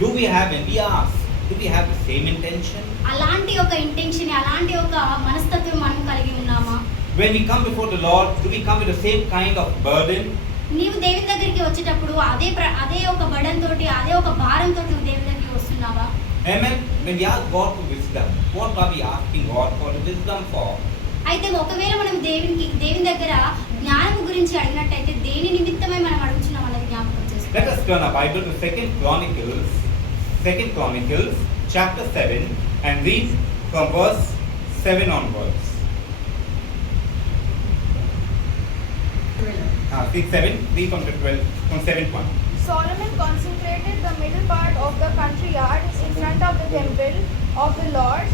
do we have, when we ask, do we have the same intention? అలాంటి ఒక intention, అలాంటి ఒక మనస్తత్వం మనం కలిగి ఉన్నామా? When we come before the Lord, do we come with the same kind of burden? నీవు దేవుని దగ్గరికి వచ్చేటప్పుడు అదే ఒక బర్డెన్ తోటి, అదే ఒక భారంతో నువ్వు దేవుని దగ్గరికి వస్తున్నావా? Amen. When we ask God for wisdom, what are we asking God for the wisdom for? అయితే ఒకవేళ మనం దేవుని దగ్గర జ్ఞానం గురించి అడిగినట్టయితే దేని నిమిత్తమై మనం అడుగుతున్నాం అన్నది జ్ఞాపకం చేసుకోవాలి. Let us turn our Bible to 2 Chronicles chapter 7 and read from verse 7 onwards. 7, read from 7:1. Solomon consecrated the middle part of the country yard in front of the temple of the Lord,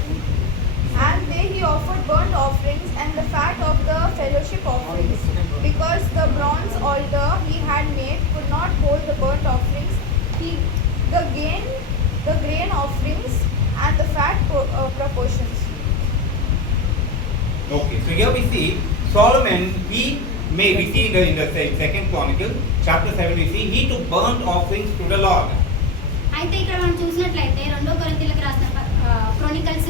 and there he offered burnt offerings and the fat of the fellowship offerings, because the bronze altar he had made could not hold the burnt offerings, the grain offerings, and the fat proportions. Okay, so here we see Solomon, we see in the 2 Chronicles chapter 7, we see he took burnt offerings to the Lord. అయితే ఇక్కడ మనం చూసినట్లయితే 2 కొరింథీయులకు రాసిన Chronicles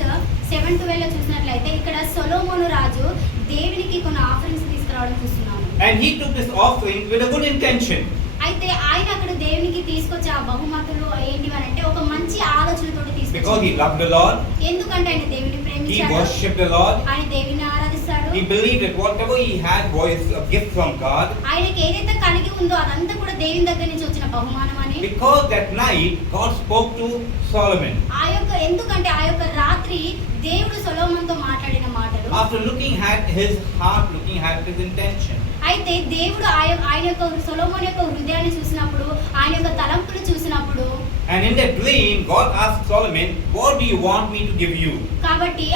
7:12 లో చూసినట్లయితే ఇక్కడ సొలొమోను రాజు దేవునికి కొన్ని ఆఫరింగ్స్ తీసుకురావడం చూస్తున్నాము. And he took this offering with a good intention. అయితే ఆయన అక్కడ దేవునికి తీసుకొచ్చే ఆ బహుమతులు ఏంటివనంటే ఒక మంచి ఆలోచనతోటి తీసుకొచ్చాడు. Because he loved the Lord. ఎందుకంటే ఆయన దేవుని He ప్రేమించాడు. worshipped the Lord. ఆయన దేవుని ఆరాధిస్తాడు. He believed that whatever he had was a gift from God. ఆయనకి ఏదైతే కలిగి ఉందో అదంతా కూడా దేవుని దగ్గర నుంచి వచ్చిన బహుమానం అని. Because that night God spoke to Solomon. ఎందుకంటే ఆ యొక్క రాత్రి దేవుడు సొలొమోనుతో మాట్లాడిన మాటలు. After looking at his heart, looking at his intention. అయితే దేవుడు ఆయన యొక్క సొలొమోను యొక్క హృదయాన్ని చూసినప్పుడు, ఆయన యొక్క తలంపులు చూసినప్పుడు, and in that dream God asked Solomon, what do you want me to give you? కాబట్టి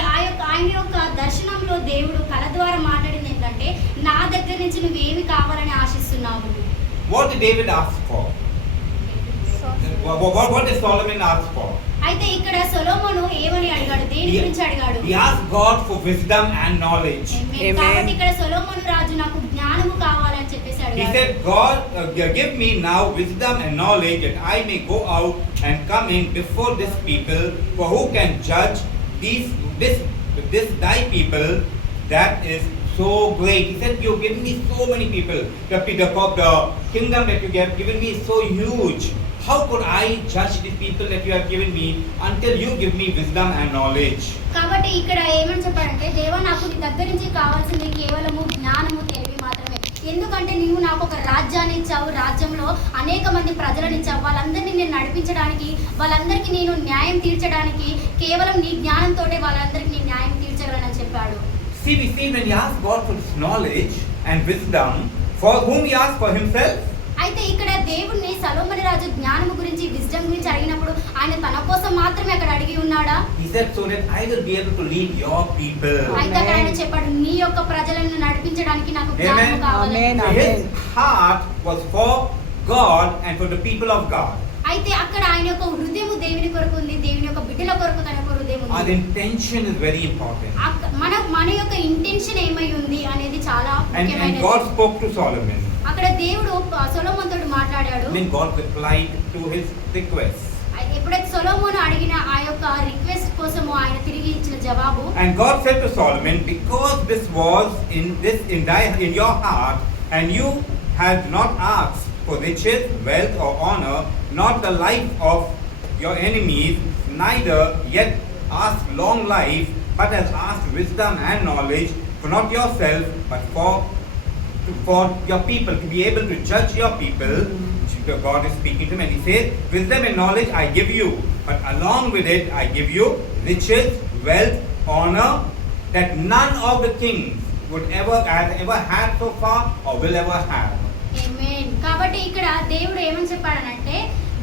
ఆయన యొక్క దర్శనంలో దేవుడు కల ద్వారా మాట్లాడింది ఏంటంటే, నా దగ్గర నుంచి నువ్వు ఏమి కావాలని ఆశిస్తున్నావు? What did David ask for? What did Solomon ask for? అయితే ఇక్కడ సొలొమోను ఏమని అడిగాడు? దేని గురించి అడిగాడు? He asked God for wisdom and knowledge. కాబట్టి ఇక్కడ సొలొమోను రాజు నాకు జ్ఞానము కావాలని చెప్పేసి అడిగాడు. He said, God, give me now wisdom and knowledge that I may go out and come in before this people, for who can judge this thy people that is so great. He said, you've given me so many people. The kingdom that you have given me is so huge. How could I judge the people that you have given me until you give me wisdom and knowledge? కాబట్టి ఇక్కడ ఏమని చెప్పాడంటే, దేవా నాకు నీ దగ్గర నుంచి కావాల్సింది కేవలము జ్ఞానము, తెలివి మాత్రమే. ఎందుకంటే నీవు నాకు ఒక రాజ్యాన్ని ఇచ్చావు, రాజ్యంలో అనేక మంది ప్రజలను ఇచ్చావు, వాళ్ళందరినీ నేను నడిపించడానికి, వాళ్ళందరికీ నేను న్యాయం తీర్చడానికి కేవలం నీ జ్ఞానంతోటే వాళ్ళందరికీ నేను న్యాయం తీర్చగలనని చెప్పాడు. See, we see when he asked God for this knowledge and wisdom, for whom he asked for himself. అయితే ఇక్కడ దేవుణ్ణి సొలొమోను రాజు జ్ఞానము గురించి, విజ్డమ్ గురించి అడిగినప్పుడు ఆయన తన కోసం మాత్రమే అక్కడ అడిగి ఉన్నాడా? He said, so that I will be able to lead your people. అయితే అక్కడ ఆయన చెప్పాడు, నీ యొక్క ప్రజలను నడిపించడానికి నాకు జ్ఞానము కావాలి. His heart was for God and for the people of God. అయితే అక్కడ ఆయన యొక్క హృదయము దేవుని కొరకు ఉంది, దేవుని యొక్క బిడ్డల కొరకు తన యొక్క హృదయం ఉంది. Our intention is very important. మన యొక్క ఇంటెన్షన్ ఏమై ఉంది అనేది చాలా ముఖ్యమైనది. And God spoke to Solomon. అక్కడ దేవుడు సొలొమోనుతో మాట్లాడాడు. Then God replied to his request. ఎప్పుడైతే సొలొమోను అడిగిన ఆ యొక్క రిక్వెస్ట్ కోసము ఆయన తిరిగి ఇచ్చిన జవాబు. And God said to Solomon, because this was in your heart, and you had not asked for riches, wealth or honor, not the life of your enemies, neither yet asked long life, but has asked wisdom and knowledge, for not yourself, but for your people, to be able to judge your people. God is speaking to him and he says, wisdom and knowledge I give you, but along with it I give you riches, wealth, honor, that none of the kings has ever had so far or will ever have. ఆమేన్. కాబట్టి ఇక్కడ దేవుడు ఏమని చెప్పాడనంటే,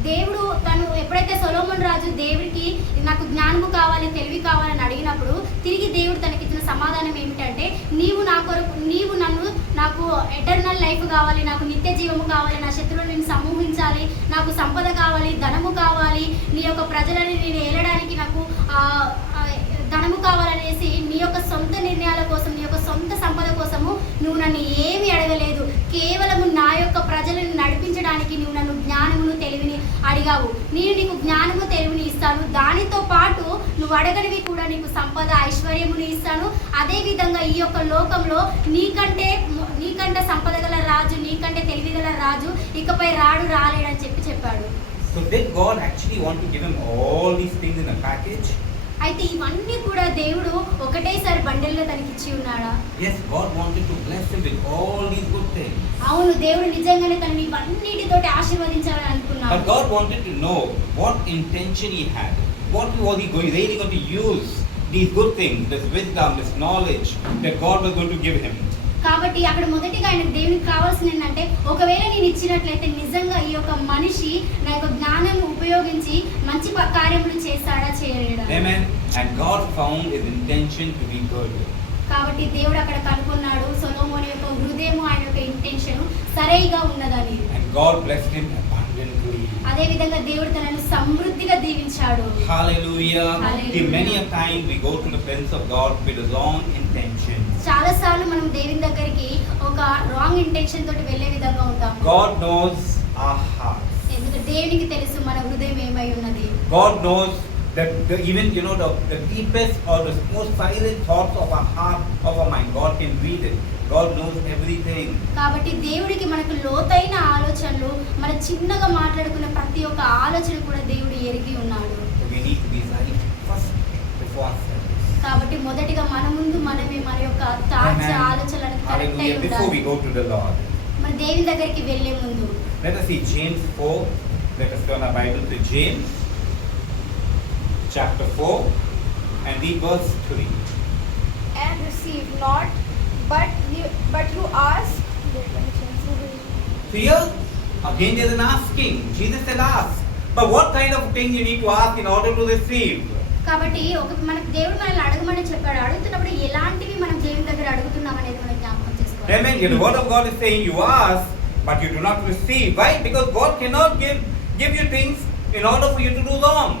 దేవుడు తను ఎప్పుడైతే సొలొమోను రాజు దేవుడికి నాకు జ్ఞానము కావాలి, తెలివి కావాలని అడిగినప్పుడు తిరిగి దేవుడు తనకిచ్చిన సమాధానం ఏమిటంటే, నీవు నాకు ఎటర్నల్ లైఫ్ కావాలి, నాకు నిత్య జీవము కావాలి, నా శత్రువులను సమూహించాలి, నాకు సంపద కావాలి, ధనము కావాలి, నీ యొక్క ప్రజలని నేను ఏలడానికి నాకు ధనము కావాలనేసి నీ యొక్క సొంత నిర్ణయాల కోసం, నీ యొక్క సొంత సంపద కోసము నువ్వు నన్ను ఏమీ అడగలేదు. కేవలము నా యొక్క ప్రజలను నడిపించడానికి నువ్వు నన్ను జ్ఞానమును తెలివిని అడిగావు. నేను నీకు జ్ఞానము తెలివిని ఇస్తాను, దానితో పాటు నువ్వు అడగనివి కూడా నీకు సంపద ఐశ్వర్యముని ఇస్తాను. అదే విధంగా ఈ యొక్క లోకంలో నీకంటే సంపద గల రాజు, నీకంటే తెలివి గల రాజు ఇకపై రాలేడని చెప్పాడు. So did God actually want to give him all these things in a package? అయితే ఇవన్నీ కూడా దేవుడు ఒకటేసారి బండిల్లో తనకి ఇచ్చి ఉన్నాడా? Yes, God wanted to bless him with all these good things. అవును, దేవుడు నిజంగానే తనని ఇవన్నిటితోటి ఆశీర్వదించాలని అనుకున్నాడు. But God wanted to know what intention he had. What was he really going to use these good things, this wisdom, this knowledge that God was going to give him? కాబట్టి అక్కడ మొదటిగా ఆయన దేవునికి కావాల్సింది ఏంటంటే, ఒకవేళ నేను ఇచ్చినట్లయితే నిజంగా ఈ యొక్క మనిషి నా యొక్క జ్ఞానం ఉపయోగించి మంచి కార్యములు చేస్తాడా చేయలేడా? Amen. And God found his intention to be good. కాబట్టి దేవుడు అక్కడ కనుగొన్నాడు సొలొమోను యొక్క హృదయం, ఆయన యొక్క ఇంటెన్షన్ సరైగా ఉన్నదని. And God blessed him abundantly. అదే విధంగా దేవుడు తనను సమృద్ధిగా దీవించాడు. Hallelujah. Hallelujah. Many a time we go to the presence of God with the wrong intention. చాలా సార్లు మనం దేవుని దగ్గరికి ఒక రాంగ్ ఇంటెన్షన్ తోటి వెళ్ళే విధంగా ఉంటాం. God knows our hearts. ఎందుకంటే దేవునికి తెలుసు మన హృదయం ఏమై ఉన్నది. God knows that even the deepest or the most silent thoughts of our heart, of our mind, God can read it. God knows everything. కాబట్టి దేవుడికి మనకు లోతైన ఆలోచనలు, మన చిన్నగా మాట్లాడుకునే ప్రతి ఒక్క ఆలోచన కూడా దేవుడు ఎరిగి ఉన్నాడు. We need to be right first before ourselves. కాబట్టి మొదటిగా మన ముందు మనమే మన యొక్క థాట్స్, ఆలోచనలను కరెక్ట్ అయి Hallelujah. Before we ఉండాలి. go to the Lord, మన దేవుని దగ్గరికి వెళ్ళే ముందు let us see James 4. Let us turn our Bible to James chapter 4 and read verse 3. And receive not, but you ask. So here again there's an asking. Jesus said ask. But what kind of thing you need to ask in order to receive? కాబట్టి మనకు దేవుడు మనల్ని అడగమని చెప్పాడు. అడుగుతున్నప్పుడు ఎలాంటివి మనం దేవుని దగ్గర అడుగుతున్నాం అనేది మనం జ్ఞాపకం చేసుకోవాలి. Amen. The word of God is saying you ask, but you do not receive. Why? Because God cannot give you things in order for you to do wrong.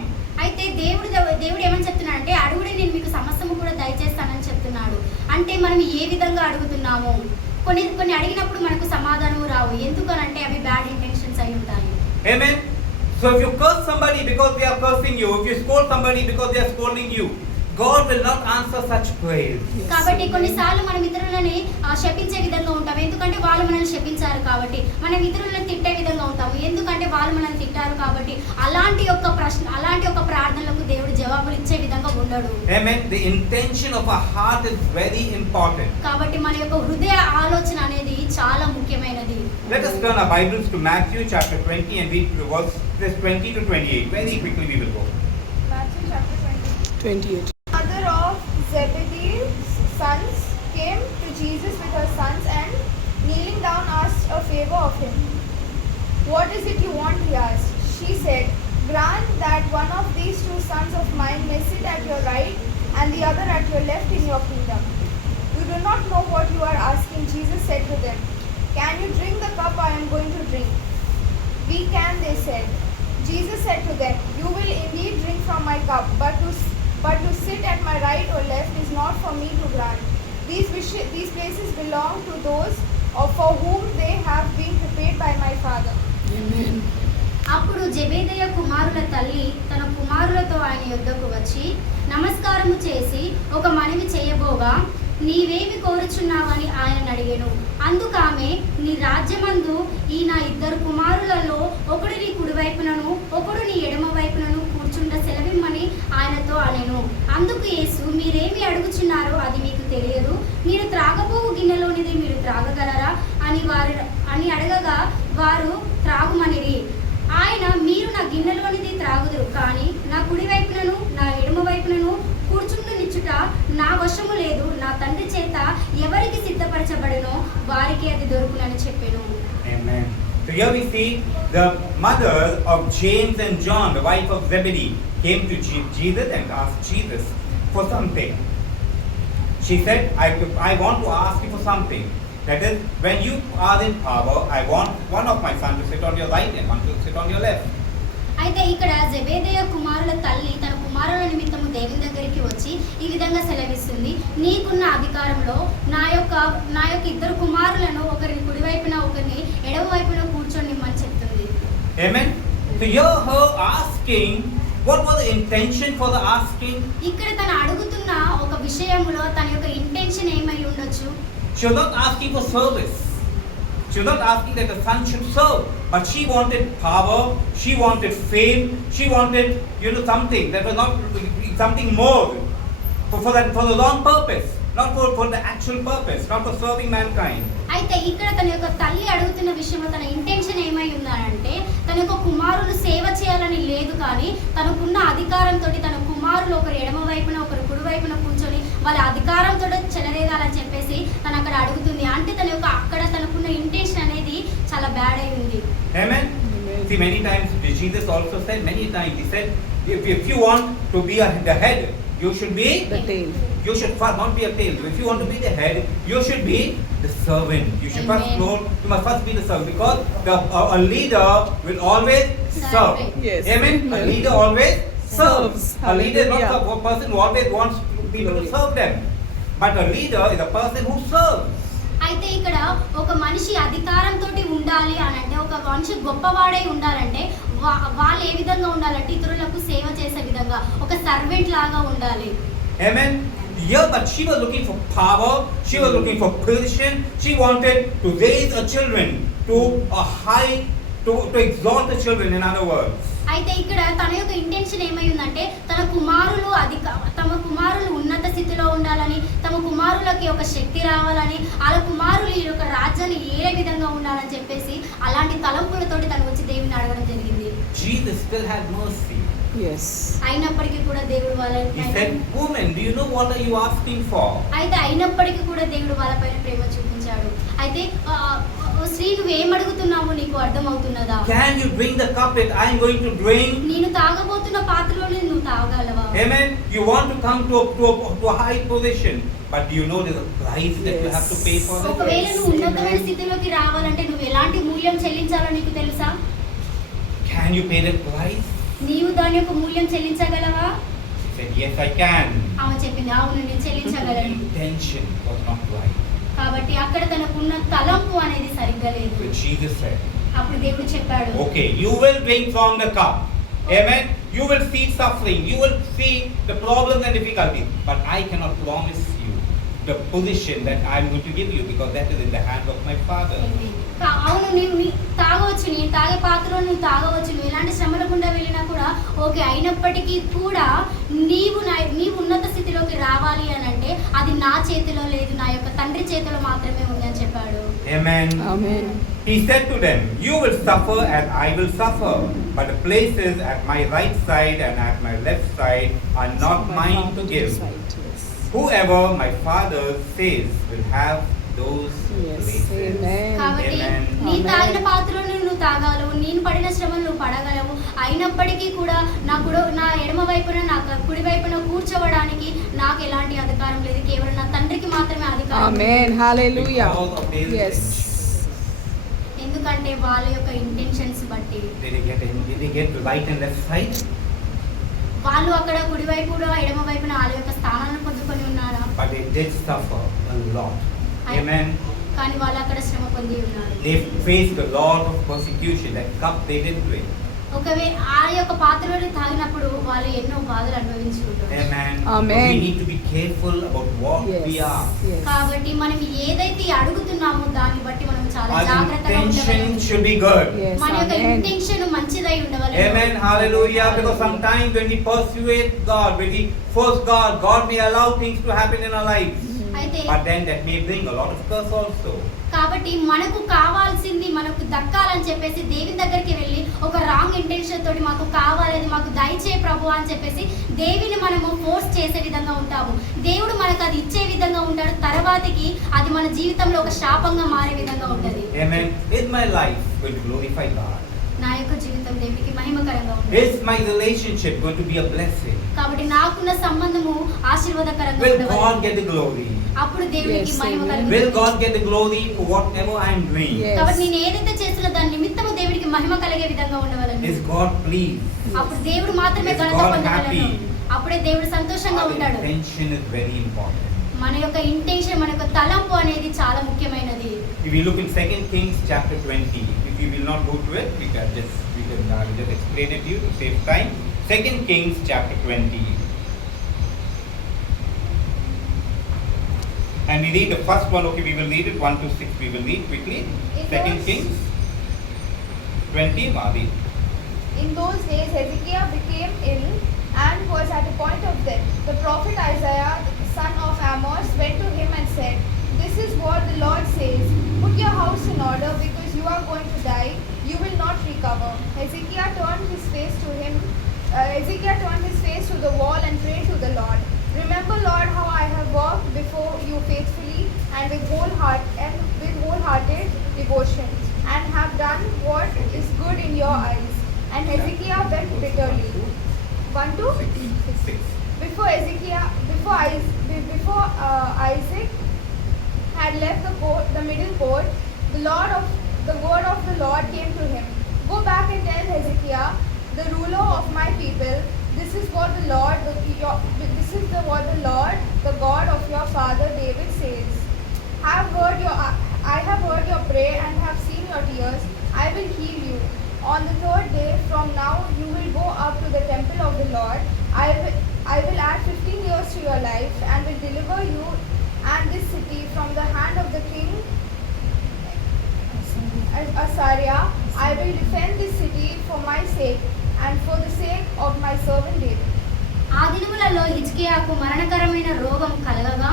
అయితే దేవుడు ఏమని చెప్తున్నాడు అంటే, అడుగుడే నేను మీకు సమస్తము కూడా దయచేస్తానని చెప్తున్నాడు. అంటే మనం ఏ విధంగా అడుగుతున్నాము? కొన్ని అడిగినప్పుడు మనకు సమాధానము రావు. ఎందుకనంటే అవి బ్యాడ్ ఇంటెన్షన్స్ అయి ఉంటాయి. Amen. So if you curse somebody because they are cursing you, if you scold somebody because they are scolding you, God will not answer such prayers. కాబట్టి కొన్నిసార్లు మనం ఇతరులని శపించే విధంగా ఉంటాం. ఎందుకంటే వాళ్ళు మనల్ని శపించారు కాబట్టి. మనం ఇతరులను తిట్టే విధంగా ఉంటాము. ఎందుకంటే వాళ్ళు మనల్ని తిట్టారు కాబట్టి. అలాంటి ఒక ప్రార్థనలకు దేవుడు జవాబులు ఇచ్చే విధంగా ఉండడు. Amen. The intention of our heart is very important. కాబట్టి మన యొక్క హృదయ ఆలోచన అనేది చాలా ముఖ్యమైనది. Let us turn our Bibles to Matthew chapter 20 and read verses 20 to 28. Very quickly we will go. Matthew chapter 28. Mother of Zebedee's sons came to Jesus with her sons and, kneeling down, asked a favor of him. What is it you want? He asked. She said, grant that one of these two sons of mine may sit at your right and the other at your left in your kingdom. You do not know what you are asking. Jesus said to them, can you drink the cup I am going to drink? We can, they said. Jesus said to them, you will indeed drink from my cup, but to sit at my right or left is not for me to grant. These places belong to those for whom they have been prepared by my Father. Amen. అప్పుడు జెబెదయి కుమారుల తల్లి తన కుమారులతో ఆయన యొద్దకు వచ్చి నమస్కారము చేసి ఒక మనవి చేయబోగా, నీవేమి కోరుచున్నావని ఆయన అడిగెను. అందుకామె, నీ రాజ్యమందు ఈ నా ఇద్దరు కుమారులలో ఒకడు నీ కుడివైపునను ఒకడు నీ ఎడమ వైపునను కూర్చుండ సెలవిమ్మని ఆయనతో అనెను. అందుకు యేసు, మీరేమి అడుగుచున్నారో అది మీకు తెలియదు. మీరు త్రాగబోవు గిన్నెలోనిది మీరు త్రాగగలరా అని అడగగా వారు త్రాగుమనిరి. ఆయన, మీరు నా గిన్నెలోనిది త్రాగుదురు, కానీ నా కుడి వైపునను నా ఎడమ వైపునను కూర్చుండునిచ్చుట నా వశము లేదు. నా తండ్రి చేత ఎవరికి సిద్ధపరచబడెనో వారికి అది దొరుకునని చెప్పెను. Amen. So here we see the mother of James and John, the wife of Zebedee, came to Jesus and asked Jesus for something. She said, I want to ask you for something. That is, when you are in power, I want one of my sons to sit on your right and one to sit on your left. అయితే ఇక్కడ జెబెదయి కుమారుల తల్లి తన కుమారుల నిమిత్తము దేవుని దగ్గరికి వచ్చి ఈ విధంగా సెలవిస్తుంది, నీకున్న అధికారంలో నా యొక్క ఇద్దరు కుమారులను ఒకరిని కుడివైపున ఒకరిని ఎడమ వైపున కూర్చొనిమ్మని చెప్తుంది. Amen. So here her asking, what was the intention for the asking? ఇక్కడ తన అడుగుతున్న ఒక విషయంలో తన యొక్క ఇంటెన్షన్ ఏమై ఉండొచ్చు? She was not asking for service. She was not asking that the son should serve, but she wanted power, she wanted fame, she wanted, something that was not something more for the long purpose, not for the actual purpose, not for serving mankind. అయితే ఇక్కడ తన యొక్క తల్లి అడుగుతున్న విషయంలో తన intention ఏమై ఉందంటే తన యొక్క కుమారులు సేవ చేయాలని లేదు, కానీ తనకున్న అధికారంతో తన కుమారులు ఒకరు ఎడమ వైపున ఒకరు కుడి వైపున కూర్చొని వాళ్ళ అధికారంతో చెలరేగాలని చెప్పేసి తను అక్కడ అడుగుతుంది. అంటే తన యొక్క అక్కడ తనకున్న ఇంటెన్షన్ అనేది చాలా బ్యాడ్ అయి ఉంది. Amen. See, many times Jesus also said, many times he said, if you want to be the head, you should be The tail. You should first not be a tail. If you want to be the head, you should be the servant. You should first Amen. know. You must first be the servant, because a leader will always serve. Yes. Amen. A Amen. leader always serves. Serves. A leader is not Hallelujah. a person who always wants people to serve them, but a leader is a person who serves. అయితే ఇక్కడ ఒక మనిషి అధికారంతో ఉండాలి అని అంటే ఒక మనిషి గొప్పవాడై ఉండాలంటే వాళ్ళు ఏ విధంగా ఉండాలంటే ఇతరులకు సేవ చేసే విధంగా ఒక సర్వెంట్ లాగా ఉండాలి. Amen. Yeah, but she was looking for power. She was looking for position. She wanted to raise her children to a high, to exalt the children. In other words. అయితే ఇక్కడ తన యొక్క ఇంటెన్షన్ ఏమై ఉందంటే తమ కుమారులు ఉన్నత స్థితిలో ఉండాలని, తమ కుమారులకి ఒక శక్తి రావాలని, వాళ్ళ కుమారులు ఈ యొక్క రాజ్యాన్ని ఏ విధంగా ఉండాలని చెప్పేసి అలాంటి తలంపులతోటి తను వచ్చి దేవుని అడగడం జరిగింది. Jesus still had mercy. Yes. అయినప్పటికీ కూడా దేవుడు He said, "Woman, do you know what are you asking for?" అయితే అయినప్పటికీ కూడా దేవుడు వాళ్ళపైన ప్రేమ చూపించాడు. అయితే స్త్రీ నువ్వేం అడుగుతున్నావు, నీకు అర్థమవుతున్నదా? Can you drink the cup that I am going to drink? నేను తాగబోతున్న పాత్రలోనే నువ్వు తాగలవా? Amen. You want to come to a high position, but do you know there's a price that you have to pay for it? ఒకవేళ నువ్వు ఉన్నతమైన Amen. స్థితిలోకి రావాలంటే నువ్వు ఎలాంటి మూల్యం చెల్లించాలో నీకు తెలుసా? Can you pay that price? నీవు దాని యొక్క మూల్యం చెల్లించగలవా? He said, "Yes, I can." ఆమె చెప్పింది, అవును నేను The చెల్లించగలను. intention was not right. కాబట్టి అక్కడ తనకున్న తలంపు అనేది సరిగ్గా లేదు. But Jesus said, అప్పుడు దేవుడు చెప్పాడు, "Okay, you will drink from the cup. Amen. You will see suffering. You will see the problems and difficulties. But I cannot promise you the position that I am going to give you, because that is in the hands of my Father." అవును నీవు తాగవచ్చు, నేను తాగే పాత్రలో నువ్వు తాగవచ్చు, నువ్వు ఎలాంటి శ్రమల గుండా వెళ్ళినా కూడా ఓకే, అయినప్పటికీ కూడా నీవు ఉన్నత స్థితిలోకి రావాలి అని అంటే అది నా చేతిలో లేదు, నా యొక్క తండ్రి చేతిలో మాత్రమే ఉంది అని చెప్పాడు. Amen. Amen. He said to them, "You will suffer as I will suffer, but the places at my right side and at my left side are not mine to give. Yes. Whoever my Father says will have those Yes. places." Amen. కాబట్టి Amen. నీ Amen. తాగిన పాత్రలో నువ్వు తాగలవు, నేను పడిన శ్రమలు నువ్వు పడగలవు, అయినప్పటికీ కూడా నా ఎడమ వైపున నా కుడి వైపున కూర్చోవడానికి నాకు ఎలాంటి అధికారం లేదు, కేవలం నా తండ్రికి మాత్రమే అధికారం ఉంది. Amen. Hallelujah. Because of their Yes. intention. ఎందుకంటే వాళ్ళ యొక్క ఇంటెన్షన్స్ బట్టి Did they get the right and left side? వాళ్ళు అక్కడ కుడివైపు ఎడమ వైపున వాళ్ళ యొక్క స్థానాలను పొందుకొని ఉన్నారా? But they did suffer a lot. Amen. కానీ వాళ్ళు అక్కడ శ్రమ పొంది ఉన్నారు. They faced a lot of persecution. That cup they did drink. ఒకవేళ ఆ యొక్క పాత్రలో తాగినప్పుడు వాళ్ళు ఎన్నో బాధలు అనుభవించి ఉంటారు. Amen. Amen. We need to be careful about what we Yes. are. Yes. కాబట్టి మనం ఏదైతే అడుగుతున్నామో దాన్ని బట్టి మనం చాలా Our జాగ్రత్తగా intention ఉండవాలి. should be good. Yes. మన యొక్క Amen. ఇంటెన్షన్ మంచిదై ఉండవాలి. Amen. Hallelujah. Because sometimes when we persuade God, when we force God, God may allow things to happen in our lives. అయితే But then that may bring a lot of curse also. కాబట్టి మనకు కావాల్సింది మనకు దక్కాలని చెప్పేసి దేవుని దగ్గరికి వెళ్ళి ఒక రాంగ్ ఇంటెన్షన్ తోటి మాకు కావాలని మాకు దయచే ప్రభు అని చెప్పేసి దేవుని మనము ఫోర్స్ చేసే విధంగా ఉంటాము. దేవుడు మనకు అది ఇచ్చే విధంగా ఉంటాడు, తర్వాతకి అది మన జీవితంలో ఒక శాపంగా మారే విధంగా ఉంటుంది. Amen. Is my life going to glorify God? నా యొక్క జీవితం దేవునికి మహిమకరంగా ఉంటుంది. Is my relationship going to be a blessing? కాబట్టి నాకున్న సంబంధము ఆశీర్వాదకరంగా Will ఉండవాలి. God get the glory? అప్పుడు దేవునికి Yes, మహిమ amen. కలుగుతుంది. Will God get the glory for whatever I am doing? Yes. కాబట్టి నేను ఏదైతే చేస్తున్నా దాని నిమిత్తము దేవునికి మహిమ కలిగే విధంగా ఉండవాలని. Is God pleased? అప్పుడు దేవుడు మాత్రమే Is ఘనత God పొందగలడు. happy? అప్పుడే దేవుడు సంతోషంగా Our ఉంటాడు. intention is very important. మన యొక్క ఇంటెన్షన్, మన యొక్క తలంపు అనేది చాలా ముఖ్యమైనది. If we look in 2 Kings chapter 20, if we will not go to it, we can just explain it to you to save time. 2 Kings chapter 20. And we read the first one, okay, we will read it, 1 to 6, we will read quickly. It 2 was- Kings 20, Madi. In those days, Hezekiah became ill and was at a point of death. The prophet Isaiah, the son of Amos, went to him and said, "This is what the Lord says, put your house in order because you are going to die, you will not recover." Hezekiah turned his face to the wall and prayed to the Lord. "Remember, Lord, how I have walked before you faithfully and with wholehearted devotion, and have done what is good in your eyes." And Hezekiah wept bitterly. 1 to 6. Before Isaac had left the middle court, the word of the Lord came to him. "Go back and tell Hezekiah, the ruler of my people, this is what the Lord, the God of your father David says. I have heard your prayer and have seen your tears. I will heal you. On the third day from now, you will go up to the temple of the Lord. I will add 15 years to your life and will deliver you and this city from the hand of the king Assyria. I will defend this city for my sake and for the sake of my servant David." ఆ దినములలో హిజ్కియాకు మరణకరమైన రోగం కలగగా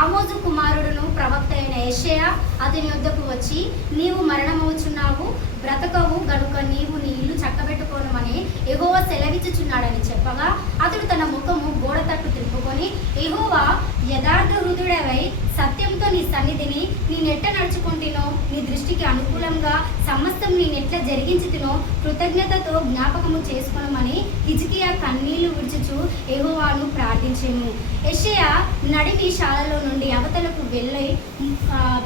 ఆమోజు కుమారుడును ప్రవక్త అయిన యెషయా అతని యొద్దకు వచ్చి, "నీవు మరణమవుచున్నావు, బ్రతకవు గనుక నీవు నీ ఇల్లు చక్కబెట్టుకోనమని యెహోవా సెలవిచ్చుచున్నాడని చెప్పగా అతడు తన ముఖము గోడ తట్టు తిప్పుకొని, "యెహోవా యథార్థ హృదయుడవై సత్యంతో నీ సన్నిధిని నేనెట్ట నడుచుకుంటునో, నీ దృష్టికి అనుకూలంగా సమస్తం నేనెట్లా జరిగించుతునో కృతజ్ఞతతో జ్ఞాపకము చేసుకొనమని హిజ్కియా కన్నీళ్లు విడుచుచు యెహోవాను ప్రార్థించెను." యెషయా నడిమి శాలలో నుండి అవతలకు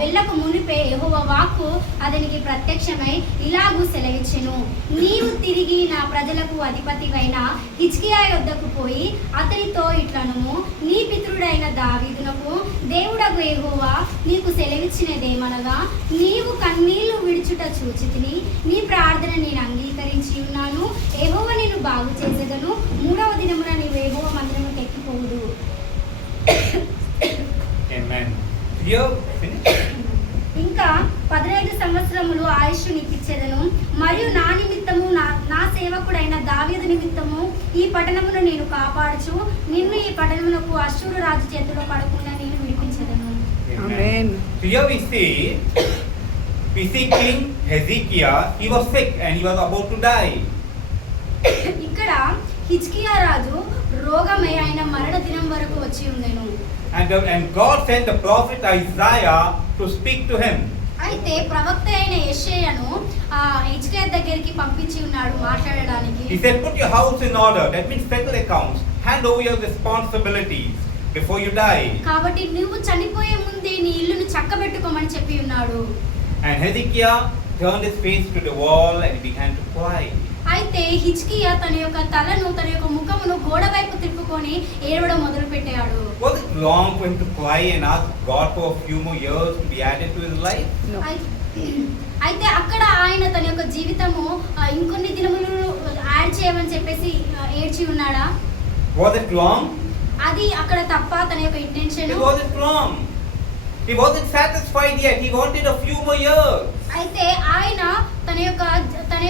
వెళ్ళక మునిపే యెహోవా వాక్కు అతనికి ప్రత్యక్షమై ఇలాగూ సెలవిచ్చెను, "నీవు తిరిగి నా ప్రజలకు అధిపతివైన హిజ్కియా యొద్దకు పోయి అతనితో ఇట్లనుము, నీ పితరుడైన దావీదునకు దేవుడగు యెహోవా నీకు సెలవిచ్చినదేమనగా, నీవు కన్నీళ్లు విడుచుట చూచితిని, నీ ప్రార్థన నేను అంగీకరించి ఉన్నాను, యెహోవా నిన్ను బాగు చేసేదను, 3వ దినమున నీవు యెహోవా మందిరముకు ఎక్కిపోవుదు." Amen. Here, finish. ఇంకా 15 సంవత్సరములు ఆయుష్ నీకిచ్చేదను, మరియు నా నిమిత్తము నా సేవకుడైన దావీదు నిమిత్తము ఈ పట్టణమును నేను కాపాడుచు నిన్ను ఈ పట్టణమునకు అశ్షూరు రాజు చేతిలో పడకుండా నేను విడిపించేదను. Amen. So here we see King Hezekiah, he was sick and he was about to die. ఇక్కడ హిజ్కియా రాజు రోగమై ఆయన మరణ దినం వరకు వచ్చి ఉండెను. And God sent the prophet Isaiah to speak to him. అయితే ప్రవక్త అయిన యెషయాను హిజ్కియా దగ్గరికి పంపించి ఉన్నాడు మాట్లాడడానికి. He said, "Put your house in order." That means settle accounts. Hand over your responsibilities before you die. కాబట్టి నువ్వు చనిపోయే ముందే నీ ఇల్లును చక్కబెట్టుకోమని చెప్పి ఉన్నాడు. And Hezekiah turned his face to the wall and he began to cry. అయితే హిజ్కియా తన యొక్క తలను, తన యొక్క ముఖమును గోడ వైపు తిప్పుకొని ఏడవడం మొదలు పెట్టాడు. Was it wrong for him to cry and ask God for a few more years to be added to his life? No. అయితే అక్కడ ఆయన తన యొక్క జీవితము ఇంకొన్ని దినములు యాడ్ చేయమని చెప్పేసి ఏడ్చి ఉన్నాడా? Was it wrong? అది అక్కడ తప్ప తన యొక్క intention. It wasn't wrong. He wasn't satisfied yet. He wanted a few more years. అయితే ఆయన తన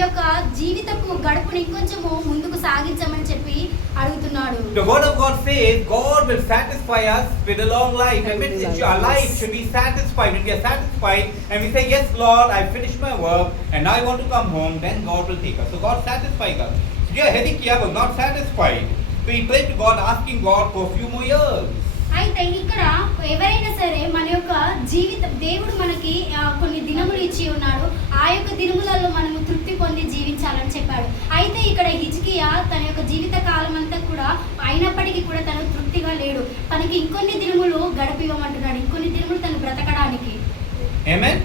యొక్క జీవితపు గడుపుని ఇంకొంచెము ముందుకు సాగించమని చెప్పి అడుగుతున్నాడు. The word of God says God will satisfy us with a long life. That means our life should be satisfied. When we are satisfied and we say, "Yes, Lord, I finished my work and now I want to come home," then God will take us. So God satisfies us. Here Hezekiah was not satisfied. So he prayed to God, asking God for a few more years. అయితే ఇక్కడ ఎవరైనా సరే మన యొక్క జీవితం దేవుడు మనకి కొన్ని దినములు ఇచ్చి ఉన్నాడు. ఆ యొక్క దినములలో మనము తృప్తి పొంది జీవించాలని చెప్పాడు. అయితే ఇక్కడ హిజ్కియా తన యొక్క జీవిత కాలం అంతా కూడా అయినప్పటికీ కూడా తను తృప్తిగా లేడు. తనకి ఇంకొన్ని దినములు గడిపివ్వమంటున్నాడు, ఇంకొన్ని దినములు తను బ్రతకడానికి. Amen.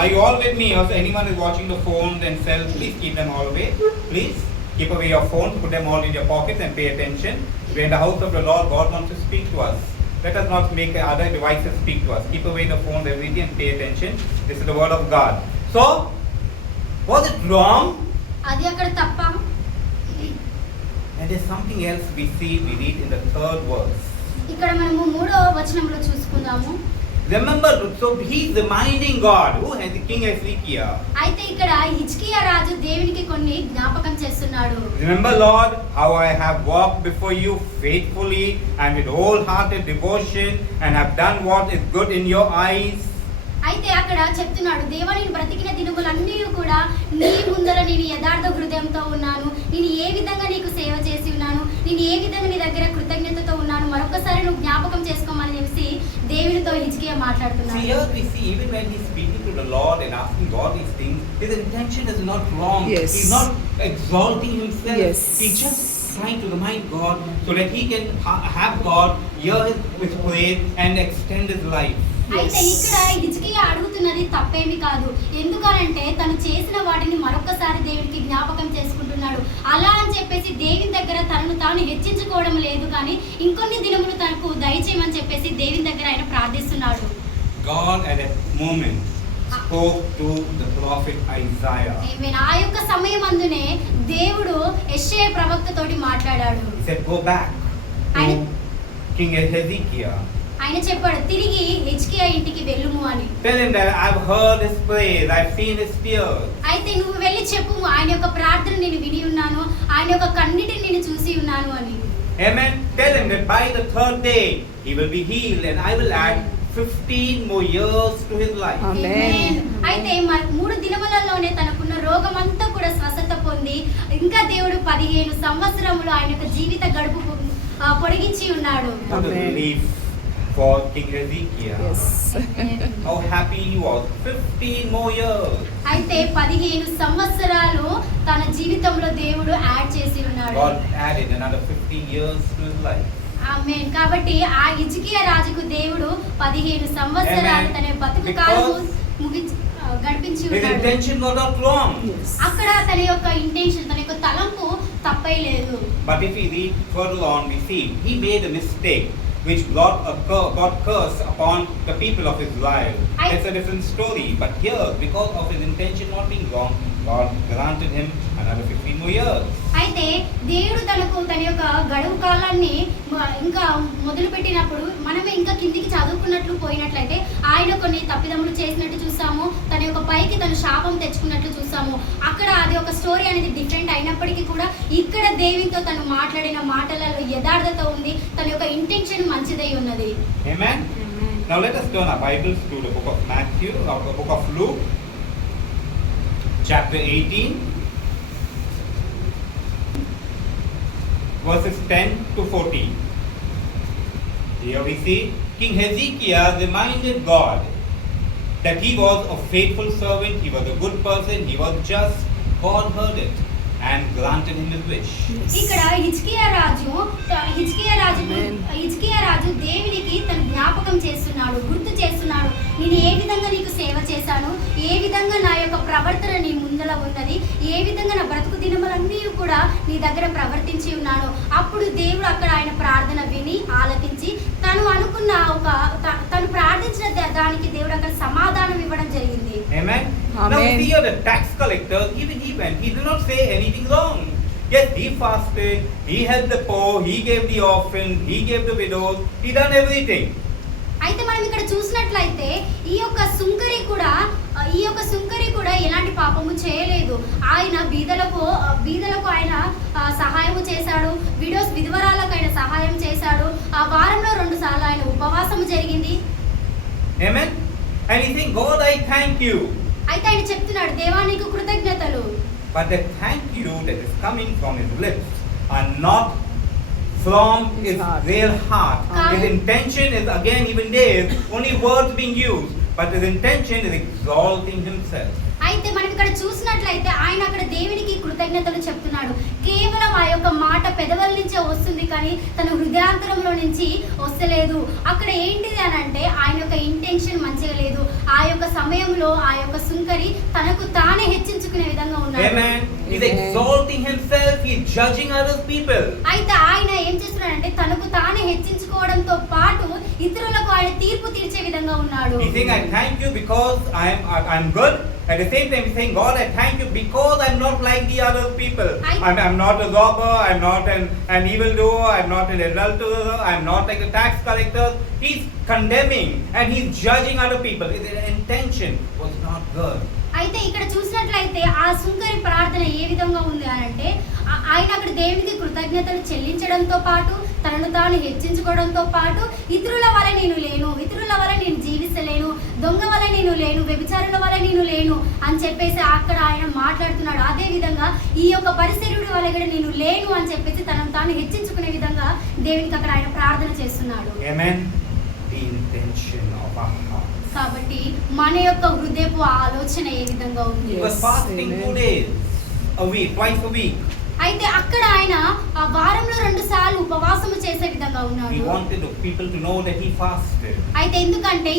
Are you all with me? Also, anyone is watching the phone themselves, please keep them all away. Please keep away your phones, put them all in your pockets and pay attention. We're in the house of the Lord. God wants to speak to us. Let us not make other devices speak to us. Keep away the phones, everything, and pay attention. This is the word of God. So, was it wrong? అది అక్కడ తప్ప. And there's something else we read in the 3rd verse. ఇక్కడ మనము 3వ వచనంలో చూసుకుందాము. Remember, so he's reminding God, who has the King Hezekiah. అయితే ఇక్కడ హిజ్కియా రాజు దేవునికి కొన్ని జ్ఞాపకం చేస్తున్నాడు. Remember, Lord, how I have walked before you faithfully and with wholehearted devotion and have done what is good in your eyes. అయితే అక్కడ చెప్తున్నాడు, దేవా నేను బ్రతికిన దినములన్నీ కూడా నీ ముందర నేను యథార్థ హృదయంతో ఉన్నాను, నేను ఏ విధంగా నీకు సేవ చేసి ఉన్నాను, నేను ఏ విధంగా నీ దగ్గర కృతజ్ఞతతో ఉన్నాను, మరొకసారి నువ్వు జ్ఞాపకం చేసుకోమని చెప్పి దేవునితో హిజ్కియా మాట్లాడుతున్నాడు. See, here we see, even when he's speaking to the Lord and asking God these things, his intention is not wrong. Yes. He's not exalting himself. Yes. He's just trying to remind God so that he can have God hear his prayer and extend his life. అయితే ఇక్కడ హిజ్కియా అడుగుతున్నది తప్పేమి కాదు. ఎందుకనంటే తను చేసిన వాటిని మరొకసారి దేవునికి జ్ఞాపకం చేసుకుంటున్నాడు. అలా అని చెప్పేసి దేవుని దగ్గర తనను తాను హెచ్చించుకోవడం లేదు, కానీ ఇంకొన్ని దినములు తనకు దయచేయమని చెప్పేసి దేవుని దగ్గర ఆయన ప్రార్థిస్తున్నాడు. God at that moment spoke to the prophet Isaiah. ఆ యొక్క సమయం అందునే దేవుడు యెషయా ప్రవక్తతోటి మాట్లాడాడు. He said, go back to King Hezekiah. ఆయన చెప్పాడు, తిరిగి హిజ్కియా ఇంటికి వెళ్ళుము అని. Tell him that I've heard his praise, I've seen his tears. అయితే నువ్వు వెళ్ళి చెప్పుము, ఆయన యొక్క ప్రార్థన నేను విని ఉన్నాను, ఆయన యొక్క కన్నీటిని నేను చూసి ఉన్నాను అని. Amen. Tell him that by the 3rd day he will be healed and I will add 15 more years to his life. Amen. అయితే 3 దినములలోనే తనకున్న రోగమంతా కూడా స్వస్థత పొంది ఇంకా దేవుడు 15 సంవత్సరములు ఆయన యొక్క జీవిత గడుపు పొడిగించి ఉన్నాడు. What a relief for King Hezekiah. Yes. How happy he was. 15 more years. అయితే 15 సంవత్సరాలు తన జీవితంలో దేవుడు యాడ్ చేసి ఉన్నాడు. God added another 15 years to his life. ఆమేన్. కాబట్టి ఆ హిజ్కియా రాజుకు దేవుడు 15 సంవత్సరాలు తన బతుకు కాలము గడిపించి His ఉన్నాడు. intention was not wrong. Yes. అక్కడ తన యొక్క ఇంటెన్షన్, తన యొక్క తలంపు తప్పై లేదు. But if we read further on, we see he made a mistake which brought God curse upon the people of Israel. It's a different story. But here, because of his intention not being wrong, God granted him another 15 more years. అయితే దేవుడు తన యొక్క గడువు కాలాన్ని ఇంకా మొదలు పెట్టినప్పుడు మనమే ఇంకా కిందికి చదువుకున్నట్లు పోయినట్లయితే ఆయన కొన్ని తప్పిదములు చేసినట్టు చూసాము, తన యొక్క పైకి తను శాపం తెచ్చుకున్నట్లు చూసాము. అక్కడ అది ఒక స్టోరీ అనేది డిఫరెంట్ అయినప్పటికీ కూడా ఇక్కడ దేవునితో తను మాట్లాడిన మాటలలో యథార్థత ఉంది, తన యొక్క ఇంటెన్షన్ మంచిదై ఉన్నది. Amen. Now let us turn our Bibles to the book of Matthew, or the book of Luke, chapter 18, verses 10 to 14. Here we see King Hezekiah reminded God that he was a faithful servant, he was a good person, he was just. God heard it and granted him his wish. ఇక్కడ హిజ్కియా రాజు దేవునికి తన జ్ఞాపకం చేస్తున్నాడు, గుర్తు చేస్తున్నాడు, నేను ఏ విధంగా నీకు సేవ చేశాను, ఏ విధంగా నా యొక్క ప్రవర్తన నీ ముందర ఉన్నది, ఏ విధంగా నా బ్రతుకు దినములన్నీ కూడా నీ దగ్గర ప్రవర్తించి ఉన్నాను. అప్పుడు దేవుడు అక్కడ ఆయన ప్రార్థన విని ఆలకించి తను అనుకున్న తను ప్రార్థించిన దానికి దేవుడు అక్కడ సమాధానం ఇవ్వడం జరిగింది. Amen. Amen. Now see here, the tax collector, even he went, he did not say anything wrong. Yes, he fasted, he helped the poor, he gave the orphans, he gave the widows, he done everything. అయితే మనం ఇక్కడ చూసినట్లయితే ఈ యొక్క సుంకరి కూడా ఎలాంటి పాపము చేయలేదు. ఆయన బీదలకు ఆయన సహాయము చేశాడు, విధవరాలకు ఆయన సహాయం చేశాడు. ఆ వారంలో 2 సార్లు ఆయన ఉపవాసము జరిగింది. Amen. And he saying, God, I thank you. అయితే ఆయన చెప్తున్నాడు, దేవా నీకు కృతజ్ఞతలు. But the thank you that is coming from his lips are not from his real heart. His intention is, again, even there, only words being used, but his intention is exalting himself. అయితే మనం ఇక్కడ చూసినట్లయితే ఆయన అక్కడ దేవునికి కృతజ్ఞతలు చెప్తున్నాడు. కేవలం ఆ యొక్క యొక్క మాట పెదవుల నుంచే వస్తుంది కానీ తన హృదయాంతరంలో నుంచి వస్తలేదు. అక్కడ ఏంటిది అని అంటే ఆయన యొక్క ఇంటెన్షన్ మంచిగా లేదు. ఆ యొక్క సమయంలో ఆ యొక్క సుంకరి తనకు తానే హెచ్చించుకునే విధంగా ఉన్నాడు. Amen. He's exalting himself. He's judging other people. అయితే ఆయన ఏం చేస్తున్నాడంటే తనకు తానే హెచ్చించుకోవడంతో పాటు ఇతరులకు ఆయన తీర్పు తీర్చే విధంగా ఉన్నాడు. He's saying, I thank you because I'm good. At the same time, he's saying, God, I thank you because I'm not like the other people. I'm not a robber. I'm not an evildoer. I'm not an adulterer. I'm not like a tax collector. He's condemning and he's judging other people. His intention was not good. అయితే ఇక్కడ చూసినట్లయితే ఆ సుంకరి ప్రార్థన ఏ విధంగా ఉంది అని అంటే ఆయన అక్కడ దేవునికి కృతజ్ఞతలు చెల్లించడంతో పాటు తనను తాను హెచ్చించుకోవడంతో పాటు ఇతరుల వల్ల నేను లేను, ఇతరుల వల్ల నేను జీవిస్తలేను, దొంగ వల్ల నేను లేను, వ్యభిచారుల వల్ల నేను లేను అని చెప్పేసి అక్కడ ఆయన మాట్లాడుతున్నాడు. అదే విధంగా ఈ యొక్క పరిసరుడి వల్ల కూడా నేను లేను అని చెప్పేసి తనను తాను హెచ్చించుకునే విధంగా దేవునికి అక్కడ ఆయన ప్రార్థన చేస్తున్నాడు. Amen. The intention of our heart. కాబట్టి మన యొక్క హృదయపు ఆలోచన ఏ విధంగా ఉంది? He was fasting 2 days a week, twice a week. అయితే అక్కడ ఆయన ఆ వారంలో 2 సార్లు ఉపవాసము చేసే విధంగా He ఉన్నాడు. wanted the people to know that he fasted. అయితే ఎందుకంటే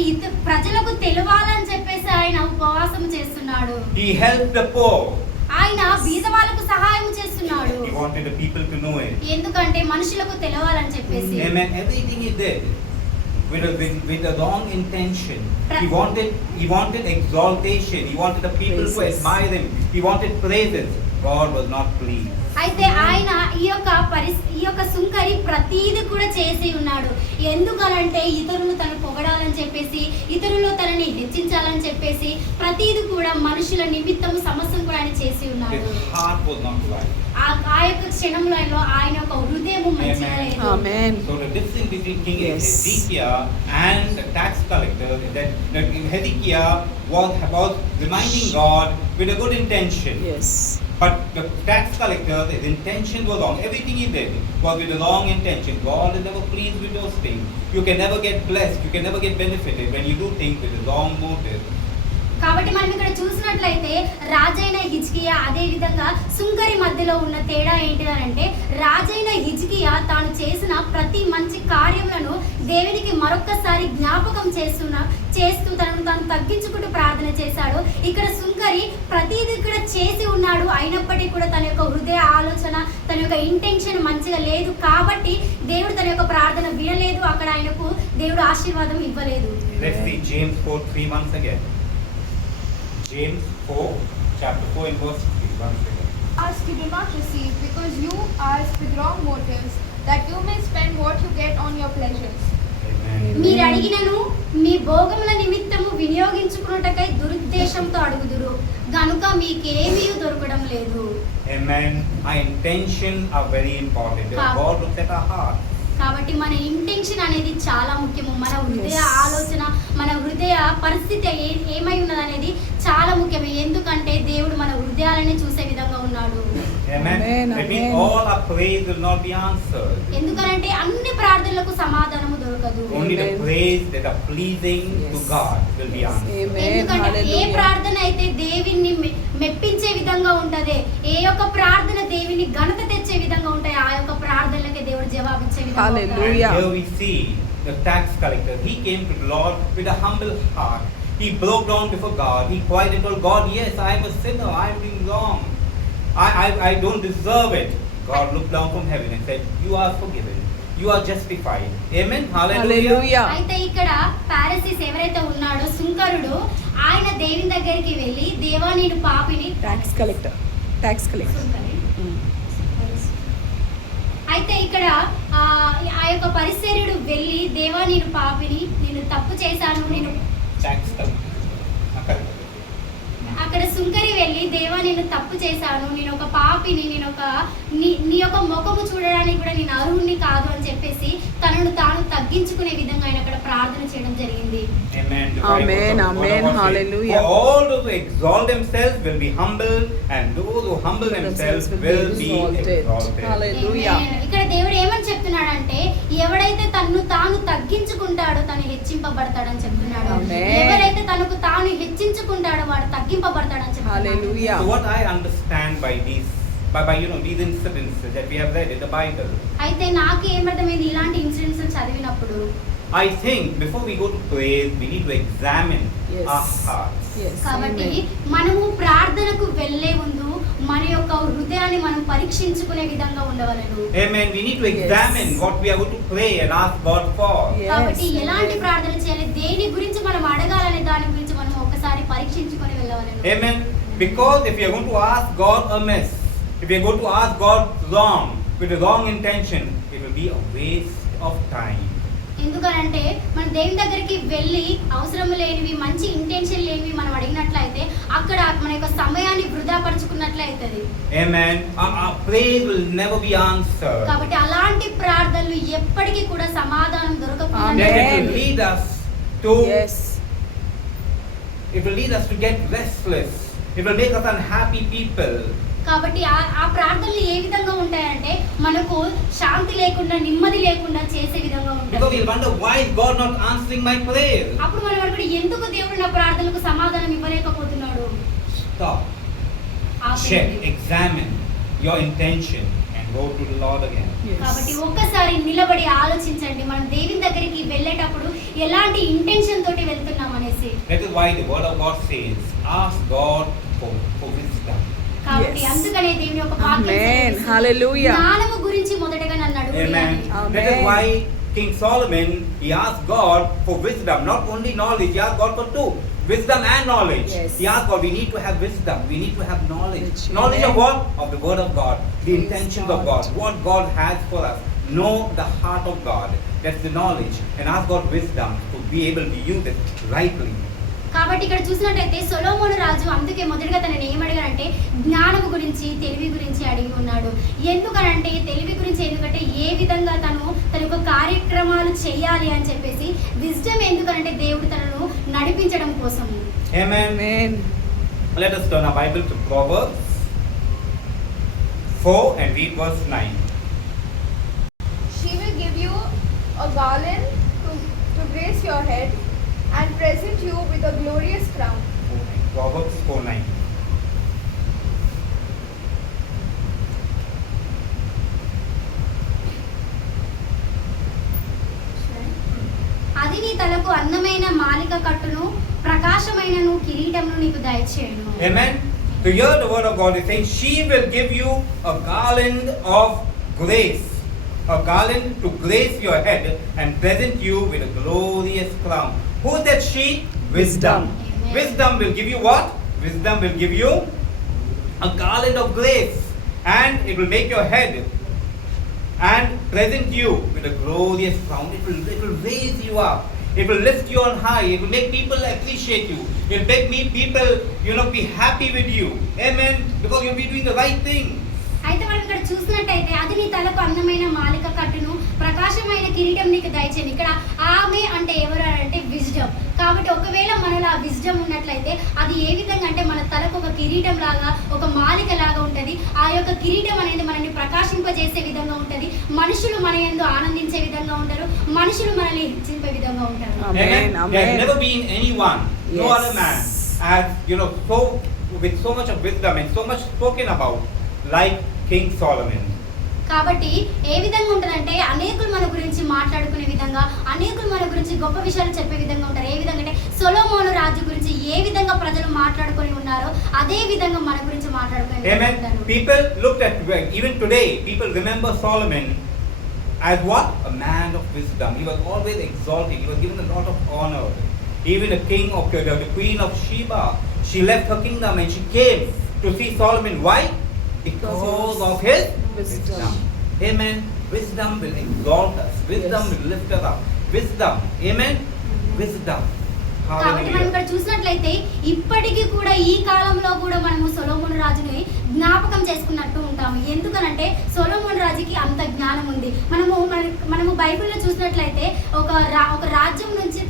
ప్రజలకు తెలవాలని చెప్పేసి ఆయన ఉపవాసము చేస్తున్నాడు. He helped the poor. ఆయన బీద వాళ్ళకు సహాయం చేస్తున్నాడు. He wanted the people to know it. ఎందుకంటే మనుషులకు తెలవాలని చెప్పేసి. Amen. Everything he did with a wrong intention. He wanted exaltation. He wanted the people to admire him. He wanted praises. God was not pleased. అయితే ఆయన ఈ యొక్క సుంకరి ప్రతీది కూడా చేసి ఉన్నాడు. ఎందుకనంటే ఇతరులు తను పొగడాలని చెప్పేసి, ఇతరులు తనని హెచ్చించాలని చెప్పేసి ప్రతీది కూడా మనుషుల నిమిత్తము సమస్యను కూడా ఆయన చేసి ఉన్నాడు. His heart was not right. ఆ యొక్క క్షణంలో ఆయన యొక్క హృదయము మంచిగా లేదు. Amen. So the difference between King Hezekiah and the tax collector is that Hezekiah was reminding God with a good intention. Yes. But the tax collector, his intention was wrong. Everything he did was with the wrong intention. God is never pleased with those things. You can never get blessed. You can never get benefited when you do things with the wrong motive. కాబట్టి మనం ఇక్కడ చూసినట్లయితే రాజైన హిజ్కియా అదే విధంగా సుంకరి మధ్యలో ఉన్న తేడా ఏంటిదనంటే రాజైన హిజ్కియా తాను చేసిన ప్రతి మంచి కార్యములను దేవునికి మరొక్కసారి జ్ఞాపకం చేస్తూ తనను తాను తగ్గించుకుంటూ ప్రార్థన చేశాడు. ఇక్కడ సుంకరి ప్రతిదీ కూడా చేసి ఉన్నాడు, అయినప్పటికీ కూడా తన యొక్క హృదయ ఆలోచన తన యొక్క ఇంటెన్షన్ మంచిగా లేదు కాబట్టి దేవుడు తన యొక్క ప్రార్థన వినలేదు. అక్కడ ఆయనకు దేవుడు ఆశీర్వాదం ఇవ్వలేదు. Let's see James 4:3 once again. James 4, chapter 4 and verse 3. Once again. Ask, you do not receive, because you ask with wrong motives, that you may spend what you get on your pleasures. Amen. మీరు అడిగినను మీ భోగముల నిమిత్తము వినియోగించుకున్నటకై దురుద్దేశంతో అడుగుదురు గనుక మీకేమీ దొరకడం లేదు. Amen. Our intentions are very important. God looks at our heart. కాబట్టి మన intention అనేది చాలా ముఖ్యము. మన హృదయ ఆలోచన, మన హృదయ పరిస్థితి ఏమై ఉన్నది అనేది చాలా ముఖ్యమే. ఎందుకంటే దేవుడు మన హృదయాలని చూసే విధంగా ఉన్నాడు. Amen. That means all our praise will not be answered. ఎందుకంటే అన్ని ప్రార్థనలకు సమాధానము దొరకదు. Only the praise that are pleasing to God will be answered. ఎందుకంటే ఏ ప్రార్థన అయితే దేవుని మెప్పించే విధంగా ఉంటదే, ఏ యొక్క ప్రార్థన దేవుని ఘనత తెచ్చే విధంగా ఉంటాయి, ఆ యొక్క ప్రార్థనలకే దేవుడు జవాబిచ్చే విధంగా ఉంటాడు. Hallelujah. And here we see the tax collector. He came to the Lord with a humble heart. He broke down before God. He cried and told God, yes, I am a sinner. I am doing wrong. I don't deserve it. God looked down from heaven and said, you are forgiven. You are justified. Amen. Hallelujah. Hallelujah. అయితే ఇక్కడ పారసీస్ ఎవరైతే ఉన్నాడో సుంకరుడు ఆయన దేవుని దగ్గరికి వెళ్ళి దేవా నేను పాపిని Tax collector. సుంకరి. అయితే ఇక్కడ ఆ యొక్క పరిసరుడు వెళ్ళి దేవా నేను పాపిని, నేను తప్పు చేశాను, నేను Tax collector. అక్కడ సుంకరి వెళ్ళి దేవా నేను తప్పు చేశాను, నేను ఒక పాపిని, నేను ఒక నీ యొక్క ముఖము చూడడానికి కూడా నేను అర్హుణ్ణి కాదు అని చెప్పేసి తనను తాను తగ్గించుకునే విధంగా ఆయన అక్కడ ప్రార్థన చేయడం జరిగింది. Amen. Amen. Amen. Hallelujah. For all those who exalt themselves will be humbled, and those who humble themselves will be exalted. Hallelujah. Amen. ఇక్కడ దేవుడు ఏమని చెప్తున్నాడంటే ఎవడైతే తన్ను తాను తగ్గించుకుంటాడో తను హెచ్చింపబడతాడని చెప్తున్నాడు. Amen. ఎవరైతే తనకు తాను హెచ్చించుకుంటాడో వాడు తగ్గింపబడతాడని చెప్తున్నాడు. Hallelujah. So what I understand by these by these incidents that we have read in the Bible. అయితే నాకు ఏమర్థమైంది ఇలాంటి ఇన్సిడెంట్స్ చదివినప్పుడు I think before we go to pray, we need to examine Yes. our hearts. Yes. కాబట్టి Amen. మనము ప్రార్థనకు వెళ్ళే ముందు మన యొక్క హృదయాన్ని మనం పరీక్షించుకునే విధంగా ఉండవలెను. Amen. We need to examine Yes. what we are going to pray and ask God for. Yes. కాబట్టి ఎలాంటి Amen. ప్రార్థన చేయాలి, దేని గురించి మనం అడగాలనే దాని గురించి మనం ఒకసారి పరీక్షించుకొని వెళ్ళవలెను. Amen. Because if you are going to ask God amiss, if you are going to ask God wrong, with the wrong intention, it will be a waste of time. ఎందుకనంటే మనం దేవుని దగ్గరికి వెళ్ళి అవసరం లేనివి, మంచి ఇంటెన్షన్ లేనివి మనం అడిగినట్లయితే అక్కడ మన యొక్క సమయాన్ని వృధా పరుచుకున్నట్లయితది. Amen. Our praise will never be answered. కాబట్టి అలాంటి ప్రార్థనలు ఎప్పటికీ కూడా సమాధానం దొరకకుండా Amen. Then it will lead us to Yes. it will lead us to get restless. It will make us unhappy people. కాబట్టి ఆ ప్రార్థనలు ఏ విధంగా ఉంటాయంటే మనకు శాంతి లేకుండా, నెమ్మది లేకుండా చేసే విధంగా Because ఉంటాయి. we'll wonder, why is God not answering my prayer? అప్పుడు మనం అనుకుంటే ఎందుకు దేవుడు నా ప్రార్థనలకు సమాధానం ఇవ్వలేకపోతున్నాడు? Stop. ఆపేయండి. Check, examine your intention and go to the Lord again. Yes. కాబట్టి ఒక్కసారి నిలబడి ఆలోచించండి, మనం దేవుని దగ్గరికి వెళ్ళేటప్పుడు ఎలాంటి ఇంటెన్షన్ తోటి వెళ్తున్నాం అనేసి. That is why the word of God says, ask God for wisdom. కాబట్టి Yes. అందుకనే దేవుని యొక్క వాక్యం Amen. సెలవిస్తుంది. Hallelujah. జ్ఞానము గురించి మొదటగా నన్ను అడుగు Amen. Amen. That is why King Solomon, he asked God for wisdom. Not only knowledge, he asked God for two. Wisdom and knowledge. Yes. He asked God, we need to have wisdom. We need to have knowledge. Amen. Knowledge of what? Of the word of God. The Praise intentions of God. God. What God has for us. Know the heart of God. That's the knowledge. And ask God wisdom to be able to use it rightly. కాబట్టి ఇక్కడ చూసినట్టయితే సొలొమోను రాజు అందుకే మొదటగా తనని ఏమడిగాడంటే జ్ఞానము గురించి, తెలివి గురించి అడిగి ఉన్నాడు. ఎందుకనంటే తెలివి గురించి, ఎందుకంటే ఏ విధంగా తన యొక్క కార్యక్రమాలు చేయాలి అని చెప్పేసి. విజ్డమ్ ఎందుకనంటే దేవుడు తనను నడిపించడం కోసము. Amen. Amen. Let us turn our Bible to Proverbs 4 and read verse 9. She will give you a garland to grace your head and present you with a glorious crown. Proverbs 4:9. అది నీ తలకు అందమైన మాలిక కట్టును, ప్రకాశమైనను కిరీటమును నీకు దయచేయును. Amen. To hear the word of God is saying, she will give you a garland of grace. A garland to grace your head and present you with a glorious crown. Who is that she? Wisdom. Amen. Wisdom will give you what? Wisdom will give you a garland of grace, and it will make your head and present you with a glorious crown. It will raise you up. It will lift you on high. It will make people appreciate you. It will make people, be happy with you. Amen. Because you'll be doing the right thing. అయితే మనం ఇక్కడ చూసినట్టయితే అది నీ తలకు అందమైన మాలిక కట్టును, ప్రకాశమైన కిరీటం నీకు దయచేయను. ఇక్కడ ఆమె అంటే ఎవరు అంటే విజ్డమ్. కాబట్టి ఒకవేళ మనలో ఆ విజ్డమ్ ఉన్నట్లయితే అది ఏ విధంగా అంటే మన తలకు ఒక కిరీటం లాగా, ఒక మాలిక లాగా ఉంటుంది. ఆ యొక్క కిరీటం అనేది మనల్ని ప్రకాశింపజేసే విధంగా ఉంటుంది. మనుషులు మన యందు ఆనందించే విధంగా ఉంటారు, మనుషులు మనల్ని హెచ్చింపే విధంగా ఉంటారు. Amen. There has Amen. never been anyone, no Yes. other man, as so with so much of wisdom and so much spoken about like King Solomon. కాబట్టి ఏ విధంగా ఉంటుందంటే అనేకులు మన గురించి మాట్లాడుకునే విధంగా, అనేకులు మన గురించి గొప్ప విషయాలు చెప్పే విధంగా ఉంటారు. ఏ విధంగా అంటే సొలొమోను రాజు గురించి ఏ విధంగా ప్రజలు మాట్లాడుకొని ఉన్నారో అదే విధంగా మన గురించి మాట్లాడుకునే విధంగా Amen. ఉంటారు. People looked at, even today, people remember Solomon as what? A man of wisdom. He was always exalted. He was given a lot of honor. Even the king of the queen of Sheba, she left her kingdom and she came to see Solomon. Why? Because of his wisdom. Amen. Wisdom will exalt us. Wisdom Yes. will lift us up. Wisdom. Amen. Wisdom. కాబట్టి మనం Hallelujah. ఇక్కడ చూసినట్లయితే ఇప్పటికీ కూడా ఈ కాలంలో కూడా మనము సొలొమోను రాజుని జ్ఞాపకం చేసుకున్నట్టు ఉంటాము. ఎందుకనంటే సొలొమోను రాజుకి అంత జ్ఞానం ఉంది. మనము బైబిల్లో చూసినట్లయితే ఒక రాజ్యం నుంచి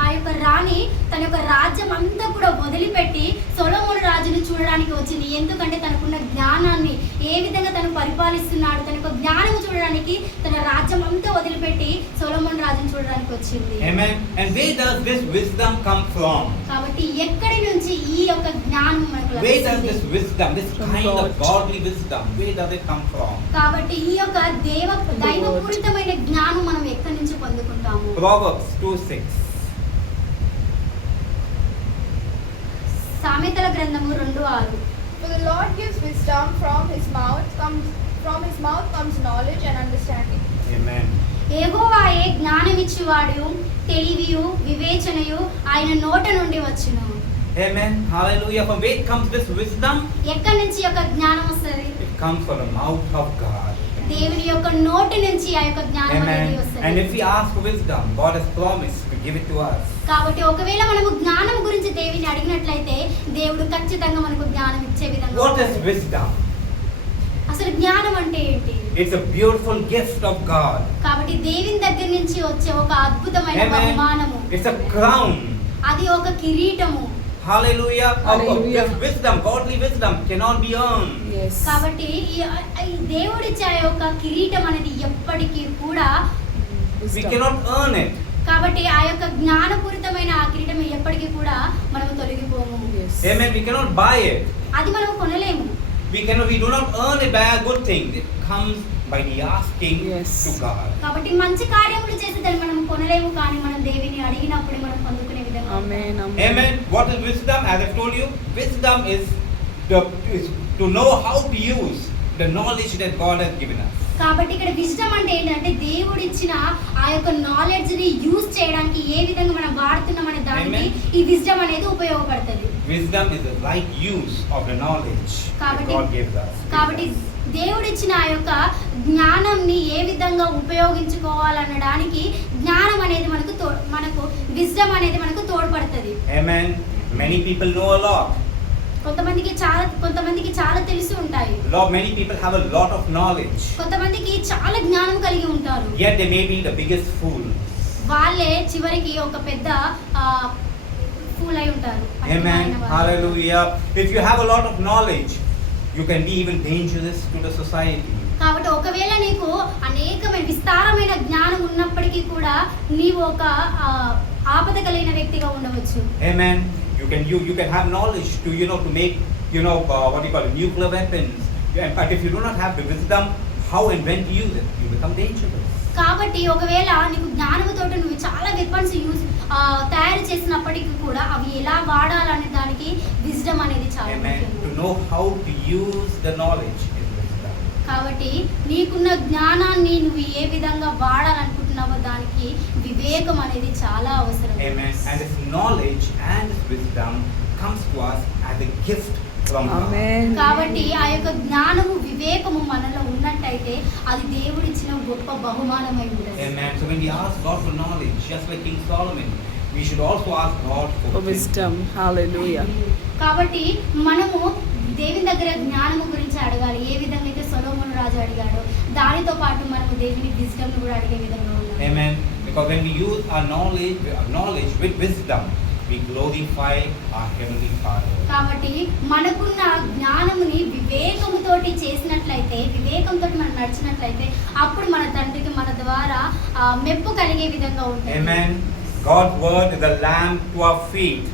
ఆ యొక్క రాణి తన యొక్క రాజ్యం అంతా కూడా వదిలిపెట్టి సొలొమోను రాజుని చూడడానికి వచ్చింది. ఎందుకంటే తనకున్న జ్ఞానాన్ని, ఏ విధంగా తను పరిపాలిస్తున్నాడు, తన యొక్క జ్ఞానం చూడడానికి తన రాజ్యం అంతా వదిలిపెట్టి సొలొమోను రాజుని చూడడానికి వచ్చింది. Amen. And where does this wisdom come from? కాబట్టి ఎక్కడి నుంచి ఈ యొక్క జ్ఞానం మనకు Where does లభిస్తుంది? this wisdom, this kind of God. godly wisdom, where does it come from? కాబట్టి ఈ యొక్క దైవపూరితమైన జ్ఞానం మనం ఎక్కడి నుంచి పొందుకుంటాము? Proverbs 2:6. సామెతల గ్రంథము 2:6. For the Lord gives wisdom, from his mouth comes knowledge and understanding. Amen. యెహోవాయే జ్ఞానమిచ్చువాడు, తెలివియు వివేచనయు ఆయన నోట నుండి వచ్చును. Amen. Hallelujah. From where comes this wisdom? ఎక్కడి నుంచి ఈ యొక్క జ్ఞానం వస్తుంది? It comes from the mouth of God. దేవుని యొక్క నోటి నుంచి ఆ యొక్క జ్ఞానం అనేది Amen. వస్తుంది. And if we ask for wisdom, God has promised to give it to us. కాబట్టి ఒకవేళ మనము జ్ఞానం గురించి దేవుని అడిగినట్లయితే దేవుడు ఖచ్చితంగా మనకు జ్ఞానం ఇచ్చే విధంగా What is ఉంటాడు. wisdom? అసలు జ్ఞానం అంటే ఏంటి? It's a beautiful gift of God. కాబట్టి దేవుని దగ్గర నుంచి వచ్చే ఒక అద్భుతమైన Amen. బహుమానము. It's a crown. అది ఒక కిరీటము. Hallelujah. Hallelujah. This wisdom, godly wisdom, cannot be earned. Yes. కాబట్టి ఈ దేవుడిచ్చే ఆ యొక్క కిరీటం అనేది ఎప్పటికీ కూడా We Wisdom. cannot earn it. కాబట్టి ఆ యొక్క జ్ఞానపూరితమైన ఆ కిరీటం ఎప్పటికీ కూడా మనము తొలగిపోము. Yes. Amen. We cannot buy it. అది మనం కొనలేము. We do not earn it by a good thing. It comes by the asking Yes. to God. కాబట్టి మంచి కార్యములు చేసి దాన్ని మనం కొనలేము, కానీ మనం దేవుని అడిగినప్పుడు మనం పొందుకునే విధంగా Amen. ఉంటాం. Amen. What is wisdom? As I told you, wisdom is to know how to use the knowledge that God has given us. కాబట్టి ఇక్కడ విజ్డమ్ అంటే ఏంటంటే దేవుడు ఇచ్చిన ఆ యొక్క నాలెడ్జ్ ని యూజ్ చేయడానికి ఏ విధంగా మనం వాడుతున్నాం అనే దానికి Amen. ఈ విజ్డమ్ అనేది ఉపయోగపడుతుంది. Wisdom is the right use of the knowledge that కాబట్టి- God gives us. కాబట్టి దేవుడు ఇచ్చిన ఆ యొక్క జ్ఞానంని ఏ విధంగా ఉపయోగించుకోవాలనడానికి జ్ఞానం అనేది మనకు విజ్డమ్ అనేది మనకు తోడ్పడుతుంది. Amen. Many people know a lot. కొంతమందికి చాలా తెలిసి ఉంటాయి. Many people have a lot of knowledge. కొంతమందికి చాలా జ్ఞానం కలిగి ఉంటారు. Yet they may be the biggest fool. వాళ్ళే చివరికి ఒక పెద్ద ఫూల్ అయి ఉంటారు. Amen. Hallelujah. If you have a lot of knowledge, you can be even dangerous to the society. కాబట్టి ఒకవేళ నీకు అనేకమైన విస్తారమైన జ్ఞానం ఉన్నప్పటికీ కూడా నీవు ఒక ఆపద కలిగిన వ్యక్తిగా ఉండవచ్చు. Amen. You can have knowledge to make what you call nuclear weapons. But if you do not have the wisdom how and when to use it, you become dangerous. కాబట్టి ఒకవేళ నీకు జ్ఞానంతో నువ్వు చాలా వెపన్స్ తయారు చేసినప్పటికీ కూడా అవి ఎలా వాడాలనే దానికి విజ్డమ్ అనేది చాలా Amen. ముఖ్యం. To know how to use the knowledge is wisdom. కాబట్టి నీకున్న జ్ఞానాన్ని నువ్వు ఏ విధంగా వాడాలనుకుంటున్నావో దానికి వివేకం అనేది చాలా అవసరం. Amen. And this knowledge and this wisdom comes to us as a gift from God. Amen. కాబట్టి ఆ యొక్క జ్ఞానము వివేకము మనలో ఉన్నట్టయితే అది దేవుడిచ్చిన గొప్ప బహుమానమై ఉంటుంది. Amen. So when we ask God for knowledge, just like King Solomon, we should also ask God For for wisdom. Hallelujah. కాబట్టి మనము దేవుని దగ్గర జ్ఞానము గురించి అడగాలి. ఏ విధంగా అయితే సొలొమోను రాజు అడిగాడో దానితో పాటు మనము దేవుని విజ్డమ్ కూడా అడిగే విధంగా ఉండాలి. Amen. Because when we use our knowledge with wisdom, we glorify our heavenly Father. కాబట్టి మనకున్న జ్ఞానముని వివేకముతోటి చేసినట్లయితే, వివేకంతో మనం నడిచినట్లయితే అప్పుడు మన తండ్రికి మన ద్వారా మెప్పు కలిగే విధంగా ఉంటుంది. Amen. God's word is a lamp to our feet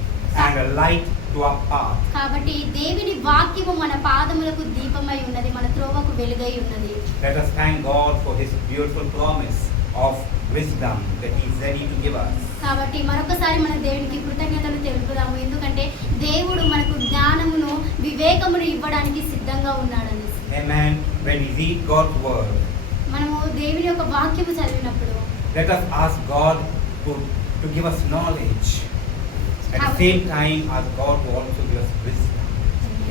and a light to our path. కాబట్టి దేవుని వాక్యము మన పాదములకు దీపమై ఉన్నది, మన త్రోవకు వెలుగై ఉన్నది. Let us thank God for His beautiful promise of wisdom that He is ready to give us. కాబట్టి మరొకసారి మన దేవునికి కృతజ్ఞతలు తెలుపుదాము. ఎందుకంటే దేవుడు మనకు జ్ఞానమును వివేకమును ఇవ్వడానికి సిద్ధంగా ఉన్నాడని. Amen. When we read God's word, మనము దేవుని యొక్క వాక్యము చదివినప్పుడు let us ask God to give us knowledge. At the same time, ask God to also give us wisdom.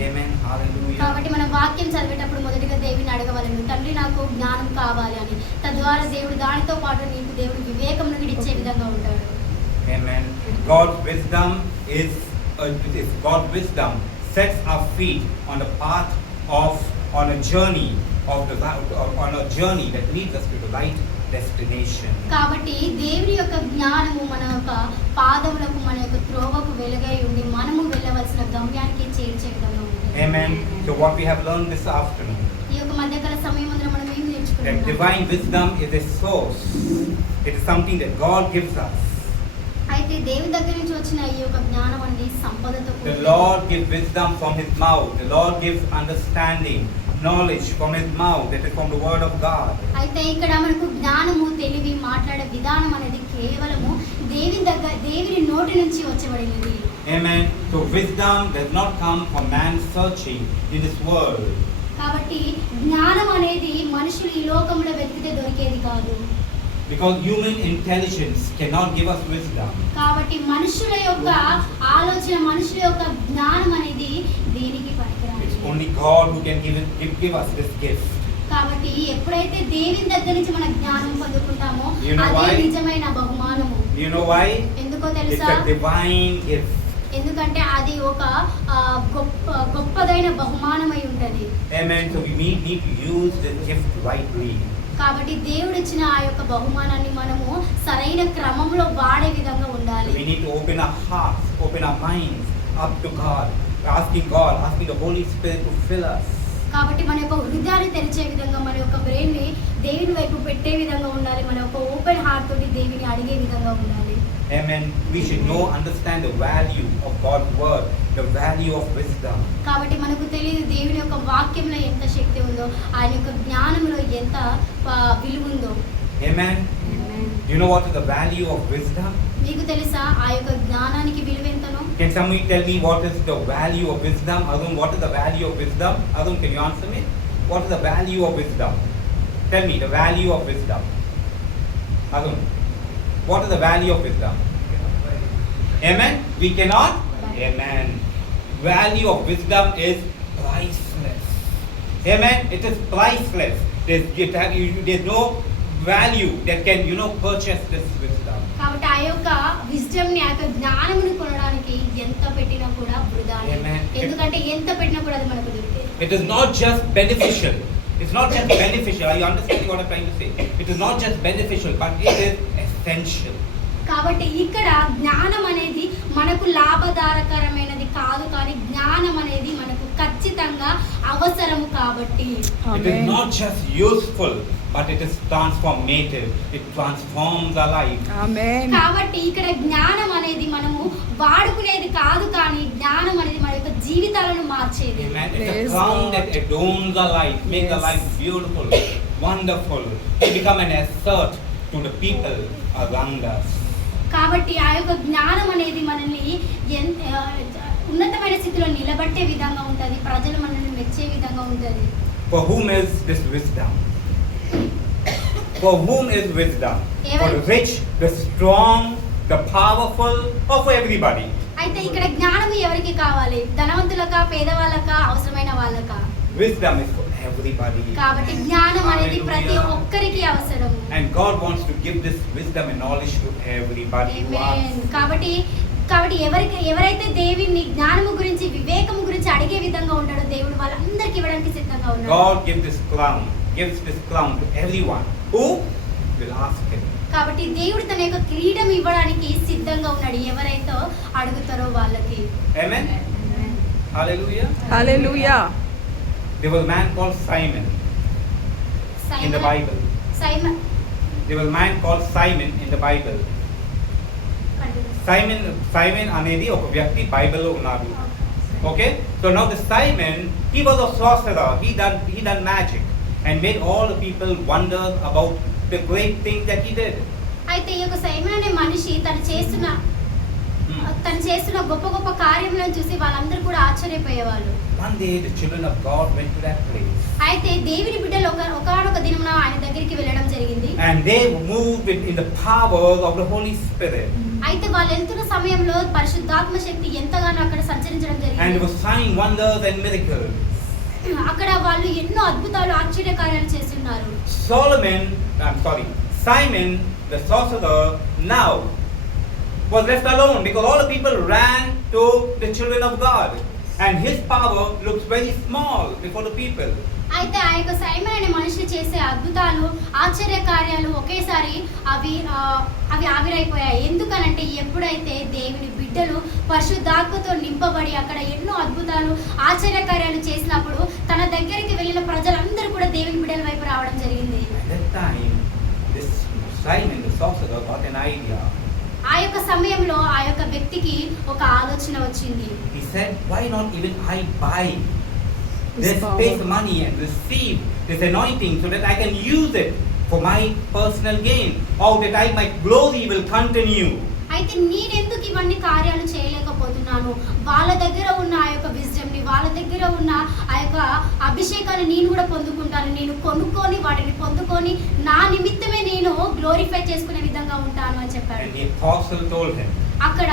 Amen. Hallelujah. కాబట్టి మనం వాక్యం చదివేటప్పుడు మొదటిగా దేవుని అడగవలను, తండ్రి నాకు జ్ఞానం కావాలి అని. తద్వారా దేవుడు దానితో పాటు నీకు దేవుడు వివేకమును ఇచ్చే విధంగా ఉంటాడు. Amen. God's wisdom God's wisdom sets our feet on the path on a journey that leads us to the right destination. కాబట్టి దేవుని యొక్క జ్ఞానము మన యొక్క పాదములకు, మన యొక్క త్రోవకు వెలుగై ఉండి మనము వెళ్ళవలసిన గమ్యానికి చేర్చే విధంగా ఉంటుంది. Amen. So what we have learned this afternoon, ఈ యొక్క మధ్యకాల సమయం అందరం మనం ఏం that నేర్చుకున్నాం? divine wisdom is a source. It is something that God gives us. ఆ అయితే దేవుని దగ్గర నుంచి వచ్చిన ఈ యొక్క జ్ఞానం అనేది సంపదతో The కూడినది. Lord gives wisdom from His mouth. The Lord gives understanding, knowledge from His mouth. That is from the Word of God. అయితే ఇక్కడ మనకు జ్ఞానము తెలివి మాట్లాడే విధానం అనేది కేవలము దేవుని నోటి నుంచి వచ్చబడినది. Amen. So wisdom does not come from man searching in this world. కాబట్టి జ్ఞానం అనేది మనుషులు ఈ లోకంలో వెతికితే దొరికేది కాదు. Because human intelligence cannot give us wisdom. కాబట్టి మనుషుల యొక్క ఆలోచన, మనుషుల యొక్క జ్ఞానం అనేది దేనికి పనికిరాదు. It's only God who can give us this gift. కాబట్టి ఎప్పుడైతే దేవుని దగ్గర నుంచి మన జ్ఞానం పొందుకుంటామో You know అదే why? నిజమైన బహుమానము. You know why? ఎందుకో It's తెలుసా? a divine gift. ఎందుకంటే అది ఒక గొప్పదైన బహుమానమై ఉంటది. Amen. So we need to use this gift rightly. కాబట్టి దేవుడు ఇచ్చిన ఆ యొక్క బహుమానాన్ని మనము సరైన క్రమంలో వాడే విధంగా ఉండాలి. We need to open our hearts, open our minds up to God, asking the Holy Spirit to fill us. కాబట్టి మన యొక్క హృదయాన్ని తెరిచే విధంగా, మన యొక్క బ్రెయిన్ ని దేవుని వైపు పెట్టే విధంగా ఉండాలి. మన యొక్క ఓపెన్ హార్ట్ తోటి దేవుని అడిగే విధంగా ఉండాలి. Amen. We should understand the value of God's word, the value of wisdom. కాబట్టి మనకు తెలియదు దేవుని యొక్క వాక్యంలో ఎంత శక్తి ఉందో, ఆయన యొక్క జ్ఞానంలో ఎంత విలువ ఉందో. Amen. Do you know what is the value of wisdom? మీకు తెలుసా ఆ యొక్క జ్ఞానానికి విలువ ఎంతనో? Can somebody tell me what is the value of wisdom? Arun, what is the value of wisdom? Arun, can you answer me? What is the value of wisdom? Tell me the value of wisdom. Arun, what is the value of wisdom? Amen. We cannot. Amen. Value of wisdom is priceless. Amen. It is priceless. There's no value that can purchase this wisdom. కాబట్టి ఆ యొక్క wisdom ని, ఆ యొక్క జ్ఞానమును కొనడానికి ఎంత పెట్టినా కూడా వృధానే. Amen. ఎందుకంటే ఎంత పెట్టినా కూడా అది మనకు దొరికేది. It is not just beneficial. It's not just beneficial. Are you understanding what I'm trying to say? It is not just beneficial, but it is essential. కాబట్టి ఇక్కడ జ్ఞానం అనేది మనకు లాభదాయకరమైనది కాదు, కానీ జ్ఞానం అనేది మనకు ఖచ్చితంగా అవసరము. కాబట్టి It is not just useful, but it is transformative. It transforms our life. Amen. కాబట్టి ఇక్కడ జ్ఞానం అనేది మనము వాడుకునేది కాదు, కానీ జ్ఞానం అనేది మన యొక్క జీవితాలను మార్చేది. Amen. It's a Praise crown God. that adorns our life, makes our Yes. life beautiful, wonderful. We become an asset to the people around us. కాబట్టి ఆ యొక్క జ్ఞానం అనేది మనల్ని ఉన్నతమైన స్థితిలో నిలబెట్టే విధంగా ఉంటుంది. ప్రజలు మనల్ని మెచ్చే విధంగా ఉంటుంది. For whom is this wisdom? For whom is wisdom? For the rich, the strong, the powerful, or for everybody? అయితే ఇక్కడ జ్ఞానం ఎవరికి కావాలి? ధనవంతులకా, పేదవాళ్ళకా, అవసరమైన వాళ్ళకా? Wisdom is for everybody. కాబట్టి జ్ఞానం అనేది ప్రతి ఒక్కరికి అవసరం. And God wants to give this wisdom and knowledge to everybody who Amen. asks. కాబట్టి ఎవరైతే దేవుని జ్ఞానము గురించి, వివేకము గురించి అడిగే విధంగా ఉంటాడో దేవుడు వాళ్ళందరికీ ఇవ్వడానికి సిద్ధంగా ఉన్నాడు. God gives this crown to everyone who will ask Him. కాబట్టి దేవుడు తన యొక్క కిరీటం ఇవ్వడానికి సిద్ధంగా ఉన్నాడు ఎవరైతే అడుగుతారో వాళ్ళకి. Amen. Hallelujah. Hallelujah. There was a man called Simon in the Bible. Simon There was a man called Simon in the Bible. Simon అనేది ఒక వ్యక్తి బైబిల్లో ఉన్నాడు. Okay? So now the Simon, he was a sorcerer. He done magic and made all the people wonder about the great thing that he did. అయితే ఈ యొక్క Simon అనే మనిషి తను చేస్తున్న గొప్ప గొప్ప కార్యములను చూసి వాళ్ళందరూ కూడా ఆశ్చర్యపోయేవాళ్ళు. One day the children of God went to that place. అయితే దేవుని బిడ్డలు ఒకనొక దినమున ఆయన దగ్గరికి వెళ్ళడం జరిగింది. And they moved in the power of the Holy Spirit. అయితే వాళ్ళు వెళ్తున్న సమయంలో పరిశుద్ధాత్మ శక్తి ఎంతగానో అక్కడ సంచరించడం And there జరిగింది. were signs, wonders and miracles. అక్కడ వాళ్ళు ఎన్నో అద్భుతాలు, ఆశ్చర్యకార్యాలు చేస్తున్నారు. Simon the sorcerer now was left alone because all the people ran to the children of God. And his power looks very small before the people. అయితే ఆ యొక్క Simon అనే మనిషి చేసే అద్భుతాలు, ఆశ్చర్య కార్యాలు ఒకేసారి అవి ఆవిరైపోయాయి. ఎందుకనంటే ఎప్పుడైతే దేవుని బిడ్డలు పరిశుద్ధాత్మతో నింపబడి అక్కడ ఎన్నో అద్భుతాలు, ఆశ్చర్య కార్యాలు చేసినప్పుడు తన దగ్గరికి వెళ్ళిన ప్రజలందరూ కూడా దేవుని బిడ్డల వైపు రావడం జరిగింది. At that time, this Simon the sorcerer got an idea. ఆ యొక్క సమయంలో ఆ యొక్క వ్యక్తికి ఒక ఆలోచన వచ్చింది. He said, why not even I buy this power. space money and receive this anointing so that I can use it for my personal gain, or that my glory will continue. అయితే నేనెందుకు ఇవన్నీ కార్యాలు చేయలేకపోతున్నాను? వాళ్ళ దగ్గర ఉన్న ఆ యొక్క విజ్డమ్ని, వాళ్ళ దగ్గర ఉన్న ఆ యొక్క అభిషేకాన్ని నేను కూడా పొందుకుంటాను. నేను కొనుక్కొని వాటిని పొందుకొని నా నిమిత్తమే నేను గ్లోరిఫై చేసుకునే విధంగా ఉంటాను అని చెప్పాడు. And the apostle told him, అక్కడ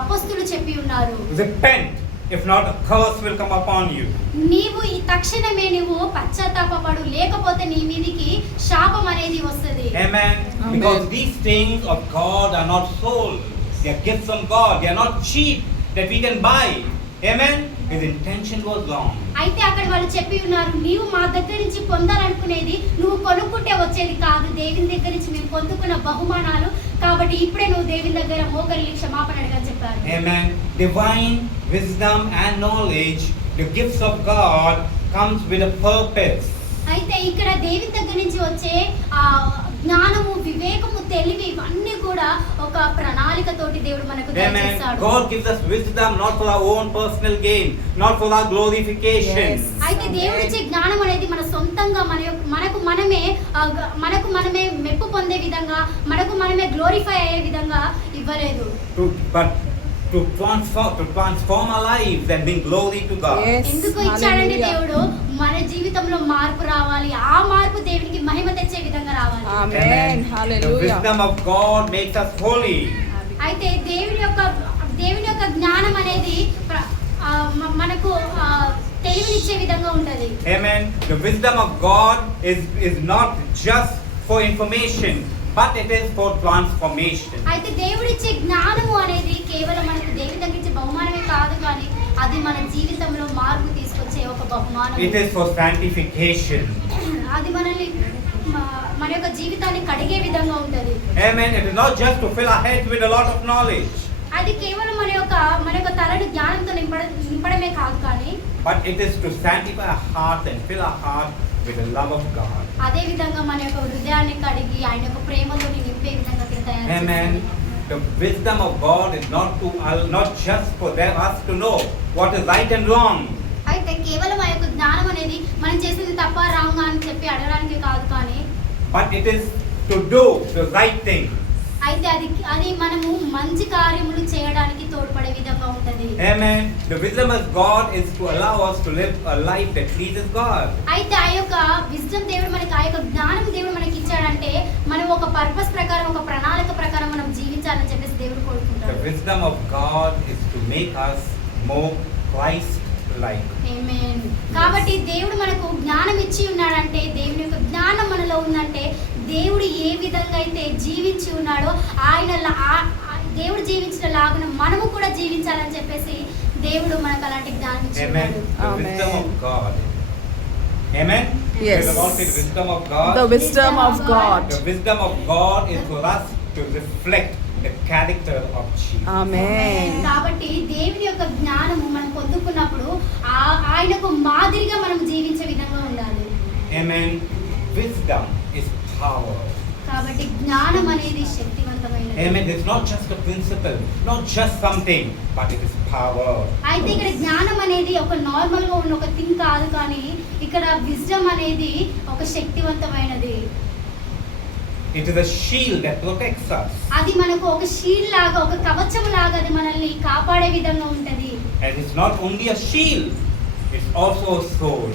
అపోస్తులు చెప్పి ఉన్నారు, repent, if not a curse will come upon you. నీవు ఈ తక్షణమే నువ్వు పశ్చాత్తాపపడు, లేకపోతే నీ మీదికి శాపం అనేది వస్తది. Amen. Amen. Because these things of God are not sold. They are gifts from God. They are not cheap that we can buy. Amen. His intention was wrong. అయితే అక్కడ వాళ్ళు చెప్పి ఉన్నారు, నీవు మా దగ్గర నుంచి పొందాలనుకునేది నువ్వు కొనుక్కుంటే వచ్చేది కాదు, దేవుని దగ్గర నుంచి మేము పొందుకున్న బహుమానాలు. కాబట్టి ఇప్పుడే నువ్వు దేవుని దగ్గర మోకరిల్లి క్షమాపణ అడగని చెప్పారు. Amen. Divine wisdom and knowledge, the gifts of God, comes with a purpose. అయితే ఇక్కడ దేవుని దగ్గర నుంచి వచ్చే ఆ జ్ఞానము, వివేకము, తెలివి ఇవన్నీ కూడా ఒక ప్రణాళికతోటి దేవుడు మనకు Amen. దయచేస్తాడు. God gives us wisdom not for our own personal gain, not for our glorification. Yes. అయితే దేవుడు ఇచ్చే జ్ఞానం అనేది మన సొంతంగా మనకు మనమే మెప్పు పొందే విధంగా, మనకు మనమే గ్లోరిఫై అయ్యే విధంగా ఇవ్వలేదు. But to transform our lives and bring glory to God. Yes. ఎందుకు ఇచ్చాడండి Hallelujah. దేవుడు? మన జీవితంలో మార్పు రావాలి, ఆ మార్పు దేవునికి మహిమ తెచ్చే విధంగా రావాలి. Amen. The Hallelujah. wisdom of God makes us holy. అయితే దేవుని యొక్క జ్ఞానం అనేది మనకు తెలివినిచ్చే విధంగా ఉంటది. Amen. The wisdom of God is not just for information, but it is for transformation. అయితే దేవుడిచ్చే జ్ఞానము అనేది కేవలం మనకు దేవుని దగ్గర ఇచ్చే బహుమానమే కాదు, కానీ అది మన జీవితంలో మార్పు తీసుకొచ్చే ఒక బహుమానం. It is for sanctification. అది మనల్ని మన యొక్క జీవితాన్ని కడిగే విధంగా ఉంటది. Amen. It is not just to fill our heads with a lot of knowledge, అది కేవలం మన యొక్క తలను జ్ఞానంతో నింపడమే కాదు, కానీ but it is to sanctify our heart and fill our heart with the love of God. అదే విధంగా మన యొక్క హృదయాన్ని కడిగి ఆయన యొక్క ప్రేమతో నింపే విధంగా తయారు Amen. చేస్తుంది. The wisdom of God is not just for us to know what is right and wrong, అయితే కేవలం ఆ యొక్క జ్ఞానం అనేది మనం చేసింది తప్ప రాంగా అని చెప్పి అడగడానికి కాదు, కానీ but it is to do the right thing. అయితే అది మనము మంచి కార్యములు చేయడానికి తోడ్పడే విధంగా ఉంటది. Amen. The wisdom of God is to allow us to live a life that pleases God. అయితే ఆ యొక్క విజ్డమ్ దేవుడు మనకి, ఆ యొక్క జ్ఞానం దేవుడు మనకి ఇచ్చాడంటే మనం ఒక పర్పస్ ప్రకారం, ఒక ప్రణాళిక ప్రకారం మనం జీవించాలని చెప్పేసి దేవుడు The కోరుకుంటాడు. wisdom of God is to make us more Christ-like. ఆమేన్. కాబట్టి దేవుడు మనకు జ్ఞానం ఇచ్చి ఉన్నాడంటే, దేవుని యొక్క జ్ఞానం మనలో ఉందంటే, దేవుడు ఏ విధంగా అయితే జీవించి ఉన్నాడో దేవుడు జీవించిన లాగున మనము కూడా జీవించాలని చెప్పేసి దేవుడు మనకు అలాంటి జ్ఞానం ఇచ్చి Amen. ఉన్నాడు. The Amen. wisdom of God. Amen. Yes. The Lord said the wisdom of God. The wisdom of God. The wisdom of God is for us to reflect the character of Jesus. Amen. కాబట్టి దేవుని యొక్క జ్ఞానము మనం పొందుకున్నప్పుడు ఆయనకు మాదిరిగా మనం జీవించే విధంగా ఉండాలి. Amen. Wisdom is power. కాబట్టి జ్ఞానం అనేది శక్తివంతమైనది. Amen. It's not just a principle, not just something, but it is power. అయితే ఇక్కడ జ్ఞానం అనేది ఒక నార్మల్ గా ఉన్న ఒక థింగ్ కాదు, కానీ ఇక్కడ విజ్డమ్ అనేది ఒక శక్తివంతమైనది. It is a shield that protects us. అది మనకు ఒక షీల్డ్ లాగా, ఒక కవచం లాగా అది మనల్ని కాపాడే విధంగా ఉంటది. And it's not only a shield, it's also a sword.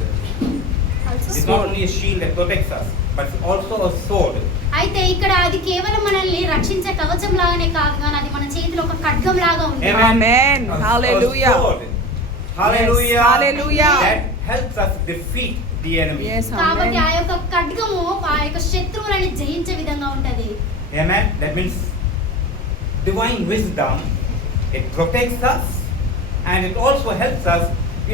It's not only a shield that protects us, but it's also a sword. అయితే ఇక్కడ అది కేవలం మనల్ని రక్షించే కవచం లాగానే కాదు, కానీ అది మన చేతిలో ఒక ఖడ్గం లాగా ఉంది. Amen. Hallelujah. A sword. Hallelujah. Yes. Hallelujah. That helps us defeat the enemy. Yes. కాబట్టి ఆ Amen. యొక్క ఖడ్గము ఆ యొక్క శత్రువులని జయించే విధంగా ఉంటది. Amen. That means divine wisdom, it protects us and it also helps us,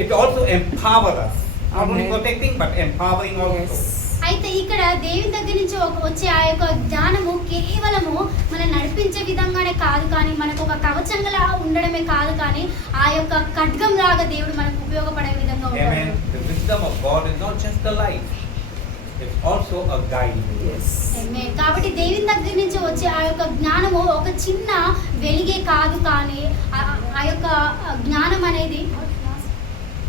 it also empowers us. Not only Amen. protecting but empowering also. Yes. అయితే ఇక్కడ దేవుని దగ్గర నుంచి వచ్చే ఆ యొక్క జ్ఞానము కేవలము మనం నడిపించే విధంగానే కాదు, కానీ మనకు ఒక కవచంగా ఉండడమే కాదు, కానీ ఆ యొక్క ఖడ్గం లాగా దేవుడు మనకు ఉపయోగపడే విధంగా Amen. ఉంటాడు. The wisdom of God is not just the light. it's also a guide. Yes. Amen. కాబట్టి దేవుని దగ్గర నుంచి వచ్చే ఆ యొక్క జ్ఞానము ఒక చిన్న వెలిగే కాదు, కానీ ఆ యొక్క జ్ఞానం అనేది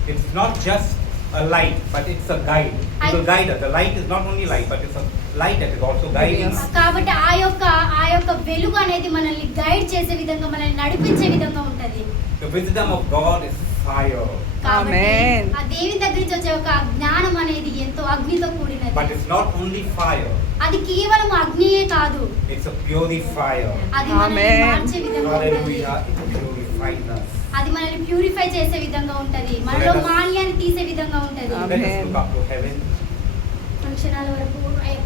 It's not just a light, but it's a guide. It will guide us. The light is not only light, but it's a light that is also guiding us. కాబట్టి ఆ యొక్క వెలుగు అనేది మనల్ని గైడ్ చేసే విధంగా, మనల్ని నడిపించే విధంగా ఉంటది. The wisdom of God is fire, కాబట్టి Amen. ఆ దేవుని దగ్గర నుంచి వచ్చే ఒక జ్ఞానం అనేది ఎంతో అగ్నితో కూడినది. but it's not only fire, అది కేవలం అగ్నియే కాదు, it's a purifier. అది మనల్ని Amen. మార్చే విధంగా ఉంటది. Hallelujah, it purifies us. అది మనల్ని ప్యూరిఫై చేసే విధంగా ఉంటది, మనలో Let us- మాలిన్యాన్ని తీసే విధంగా ఉంటది. Amen. Let us look up to heaven కొన్ని క్షణాల వరకు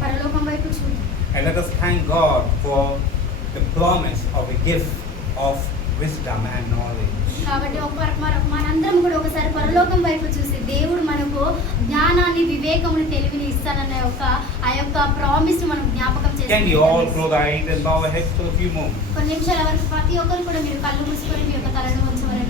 పరలోకం వైపు చూద్దాం. and let us thank God for the promise of a gift of wisdom and knowledge. కాబట్టి మనందరం కూడా ఒకసారి పరలోకం వైపు చూసి దేవుడు మనకు జ్ఞానాన్ని, వివేకముని, తెలివిని ఇస్తానన్న ఆ యొక్క ప్రామిస్ మనం జ్ఞాపకం Can we all చేసుకుంటాం. close our eyes and bow our heads for a few moments? కొన్ని నిమిషాల వరకు ప్రతి ఒక్కరు కూడా మీరు కళ్ళు మూసుకొని మీ యొక్క తలను ఉంచవలను.